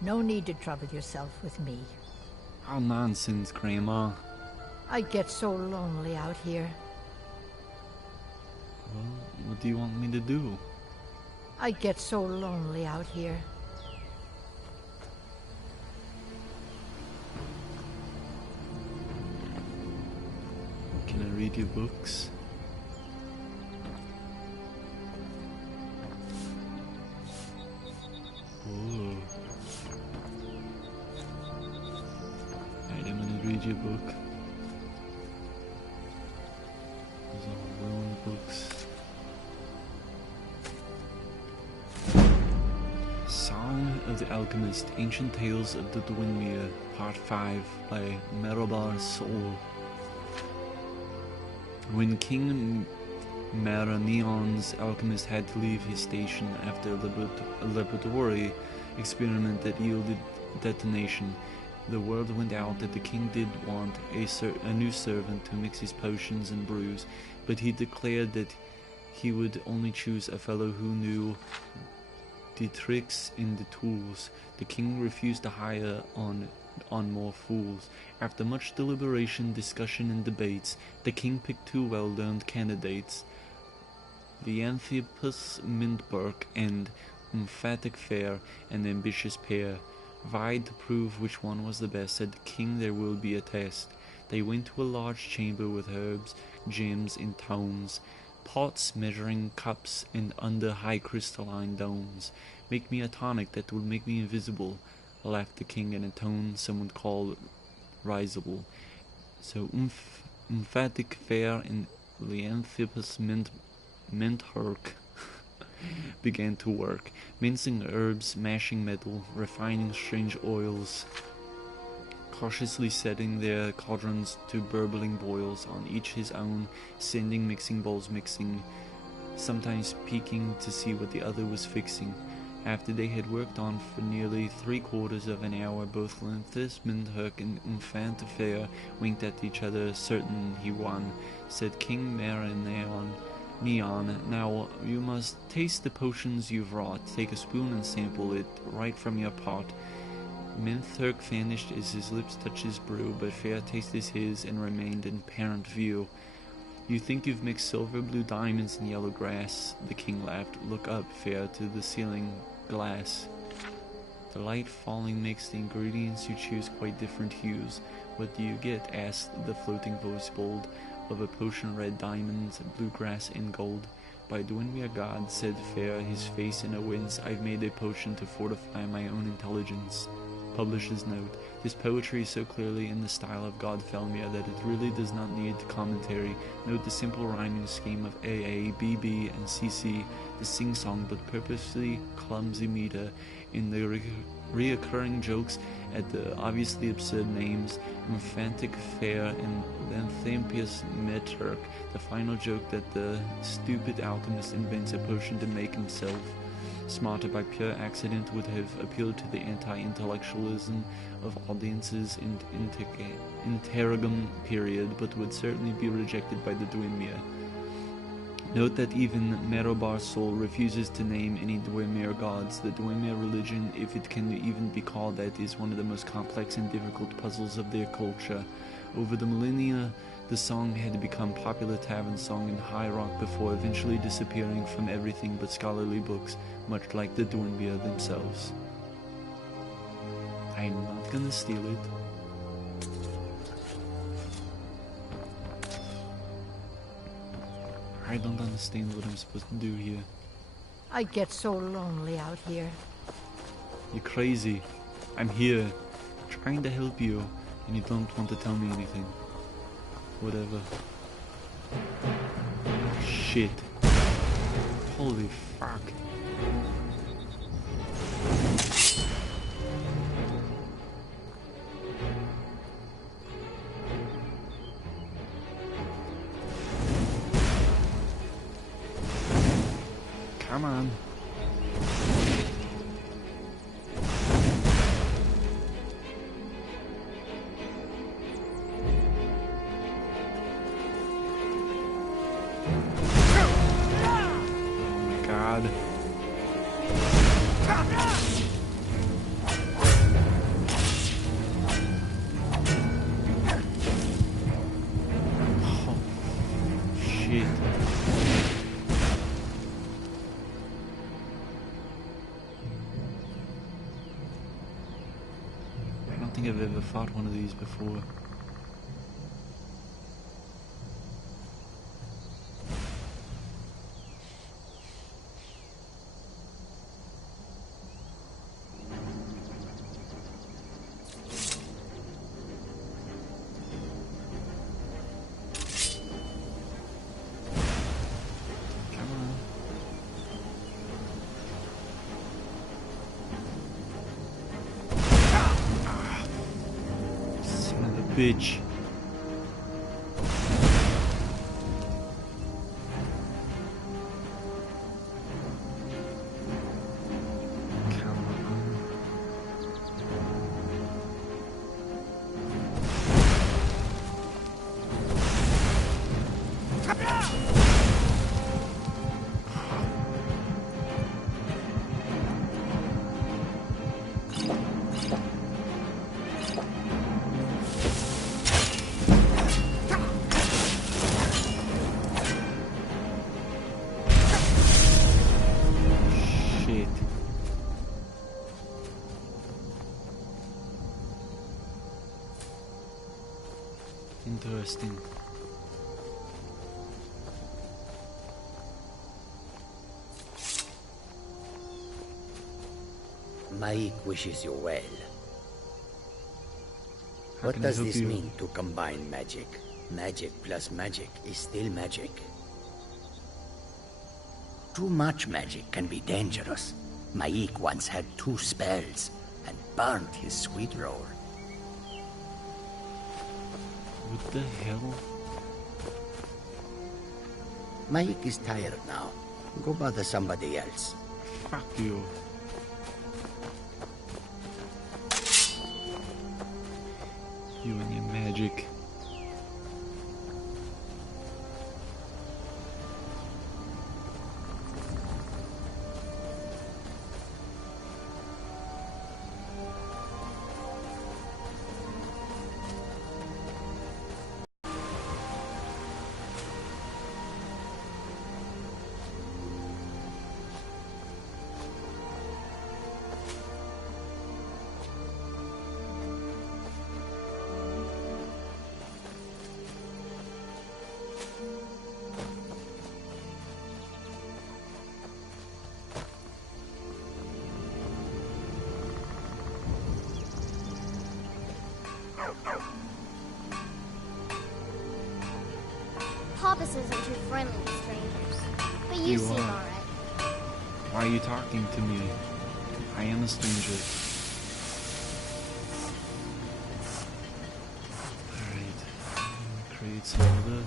No need to trouble yourself with me. Oh, nonsense, Grandma. I get so lonely out here. Well, what do you want me to do? I get so lonely out here. Can I read your books? Oh. Alright, I'm gonna read your book. Those are ruined books. Song of the Alchemist, Ancient Tales of the Dwynmere, Part 5, by Merobar Sol. When King Maraneon's alchemist had to leave his station after a laboratory experiment that yielded detonation, the word went out that the king did want a new servant to mix his potions and brews, but he declared that he would only choose a fellow who knew the tricks in the tools. The king refused to hire on more fools. After much deliberation, discussion, and debates, the king picked 2 well-learned candidates, the Anthipus Mintberg and Emphatic Fair, an ambitious pair. Vied to prove which one was the best. Said the king, there will be a test. They went to a large chamber with herbs, gems, and tomes, pots, measuring cups, and under high crystalline domes. Make me a tonic that will make me invisible, laughed the king in a tone some would call risible. So Emphatic Fair and Leanthipus Mintberg began to work, mincing herbs, mashing metal, refining strange oils, cautiously setting their cauldrons to burbling boils, on each his own, sending mixing bowls mixing, sometimes peeking to see what the other was fixing. After they had worked on for nearly 3/4 of an hour, both Lenthis Mintberg and Infant Fair winked at each other, certain he won. Said King Maraneon, now you must taste the potions you've wrought. Take a spoon and sample it right from your pot. Mintberg vanished as his lips touched his brew, but Fair tasted his and remained in apparent view. You think you've mixed silver blue diamonds and yellow grass? The king laughed. Look up, Fair, to the ceiling glass. The light falling makes the ingredients you choose quite different hues. What do you get? Asked the floating voice bold. Of a potion red diamonds, blue grass, and gold. By Dwynmere God, said Fair, his face in a wince, I've made a potion to fortify my own intelligence. Publisher's note. This poetry is so clearly in the style of God Felmir that it really does not need commentary. Note the simple rhyming scheme of AA, BB, and CC, the sing-song but purposely clumsy meter, in the reoccurring jokes at the obviously absurd names, Emphatic Fair and Lanthampius Meturk, the final joke that the stupid alchemist invents a potion to make himself smarter by pure accident would have appealed to the anti-intellectualism of audiences in interregnum period, but would certainly be rejected by the Dwynmere. Note that even Merobar Sol refuses to name any Dwynmere gods. The Dwynmere religion, if it can even be called that, is one of the most complex and difficult puzzles of their culture. Over the millennia, the song had become popular tavern song in High Rock before eventually disappearing from everything but scholarly books, much like the Dwynmere themselves. I'm not gonna steal it. I don't understand what I'm supposed to do here. I get so lonely out here. You're crazy. I'm here, trying to help you, and you don't want to tell me anything. Whatever. Shit. Holy fuck. Come on. God. think I've ever fought one of these before. Bitch. Interesting. Maik wishes you well. How What can I does help this you? mean to combine magic? Magic plus magic is still magic. Too much magic can be dangerous. Maik once had 2 spells and burnt his sweet roll. What the hell? Maik is tired now. Go bother somebody else. Fuck you. You and your magic. Hobbs isn't too friendly with strangers, but you You seem are. alright. Why are you talking to me? I am a stranger. Alright. Create some other.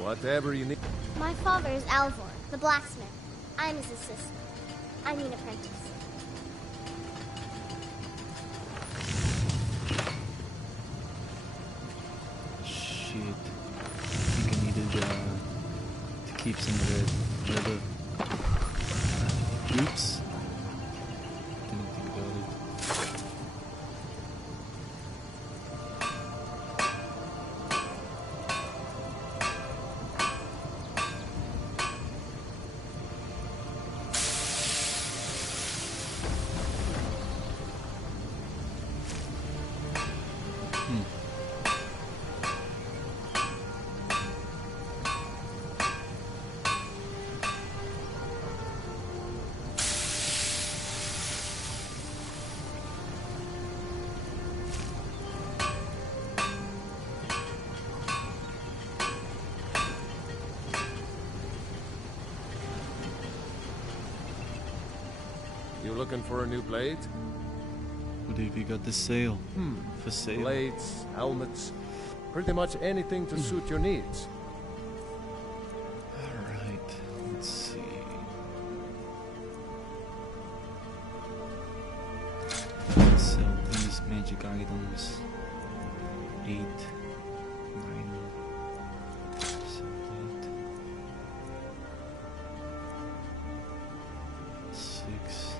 Whatever you need. My father is Alvor, the blacksmith. I'm his assistant. I mean apprentice. Shit. I think I needed to keep some of that leather. Oops. Didn't think about it. You looking for a new blade? What have you got to sale? For sale? Blades, helmets, pretty much anything to suit your needs. Alright, let's see. Let's sell these magic items. 8, 9. Sell that. 6.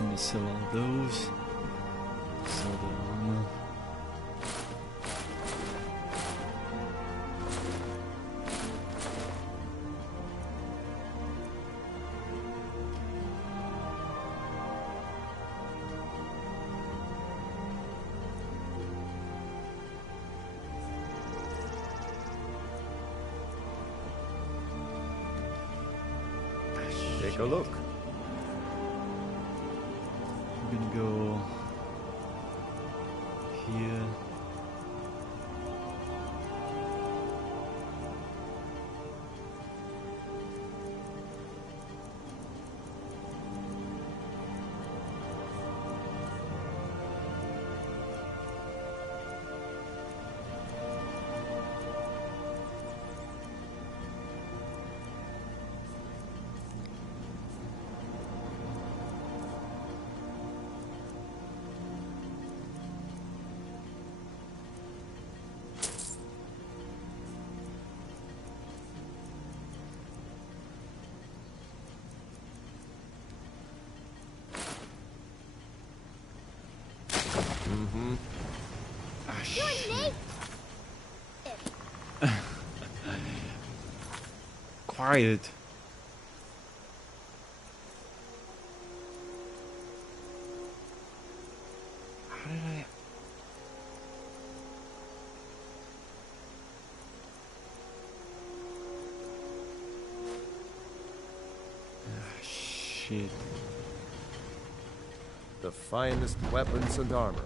I'm gonna sell all those. Sell the armor. Take a look. I'm gonna go here. Mm-hmm. Ah, shit. Quiet. How did I... Ah, shit. The finest weapons and armor.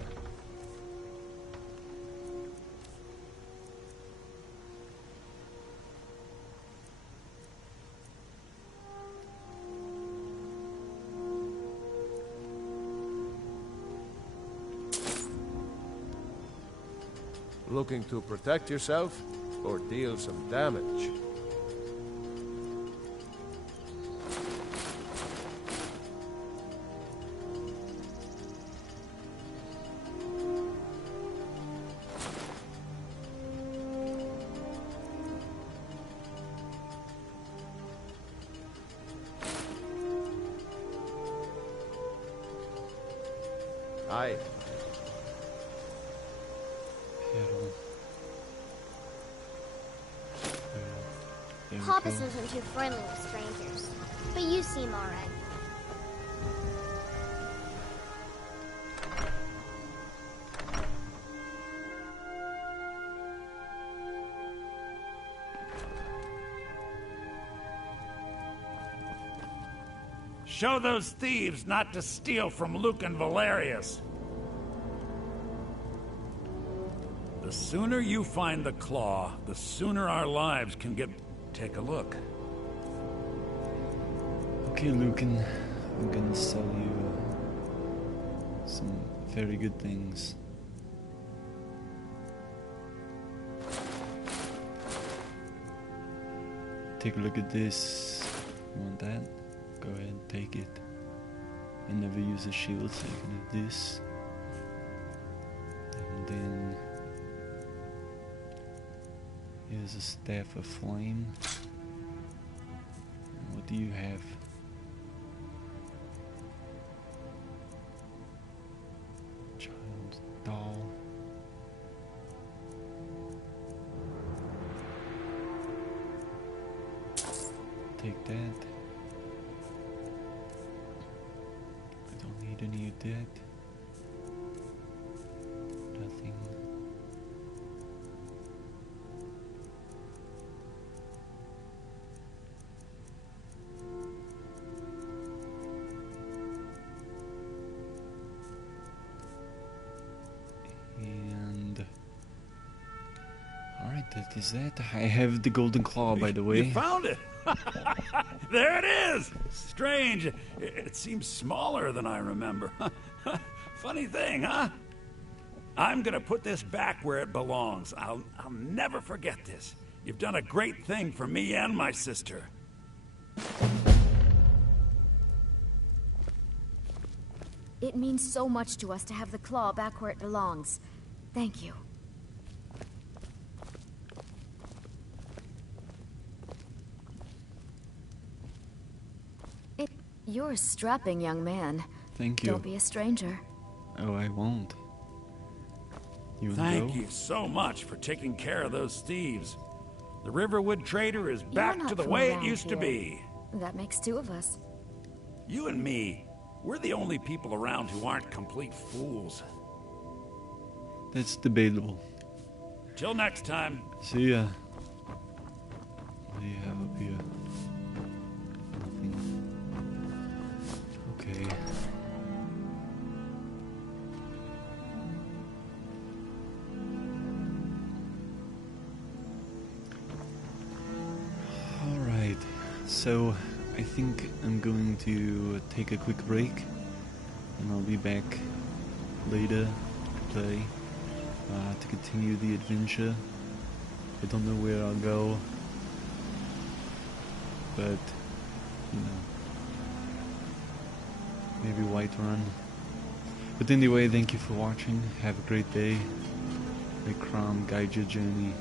Looking to protect yourself or deal some damage? Aye. Hoppus isn't too friendly with strangers, but you seem alright. Show those thieves not to steal from Luke and Valerius. The sooner you find the claw, the sooner our lives can get... Take a look. Okay, Lucan, I'm gonna sell you some very good things. Take a look at this. You want that? Go ahead and take it. I never use a shield, so you can have this. And then here's a staff of flame. And what do you have? Child's doll. Take that. I don't need any of that. Nothing. And alright, that is that. I have the golden claw, by the way. You found it! There it is! Strange. It seems smaller than I remember. Funny thing, huh? I'm gonna put this back where it belongs. I'll never forget this. You've done a great thing for me and my sister. It means so much to us to have the claw back where it belongs. Thank you. You're a strapping young man. Thank you. Don't be a stranger. Oh, I won't. You Thank you so much for taking care of those thieves. The Riverwood Trader is back You're to not the from way it around used to here. be. That makes two of us. You and me, we're the only people around who aren't complete fools. That's debatable. Till next time. See ya. What do you have up here? Nothing. Okay. Alright, so I think I'm going to take a quick break and I'll be back later to play, to continue the adventure. I don't know where I'll go, but, you know, maybe Whiterun. But anyway, thank you for watching, have a great day, may Crom guide your journey.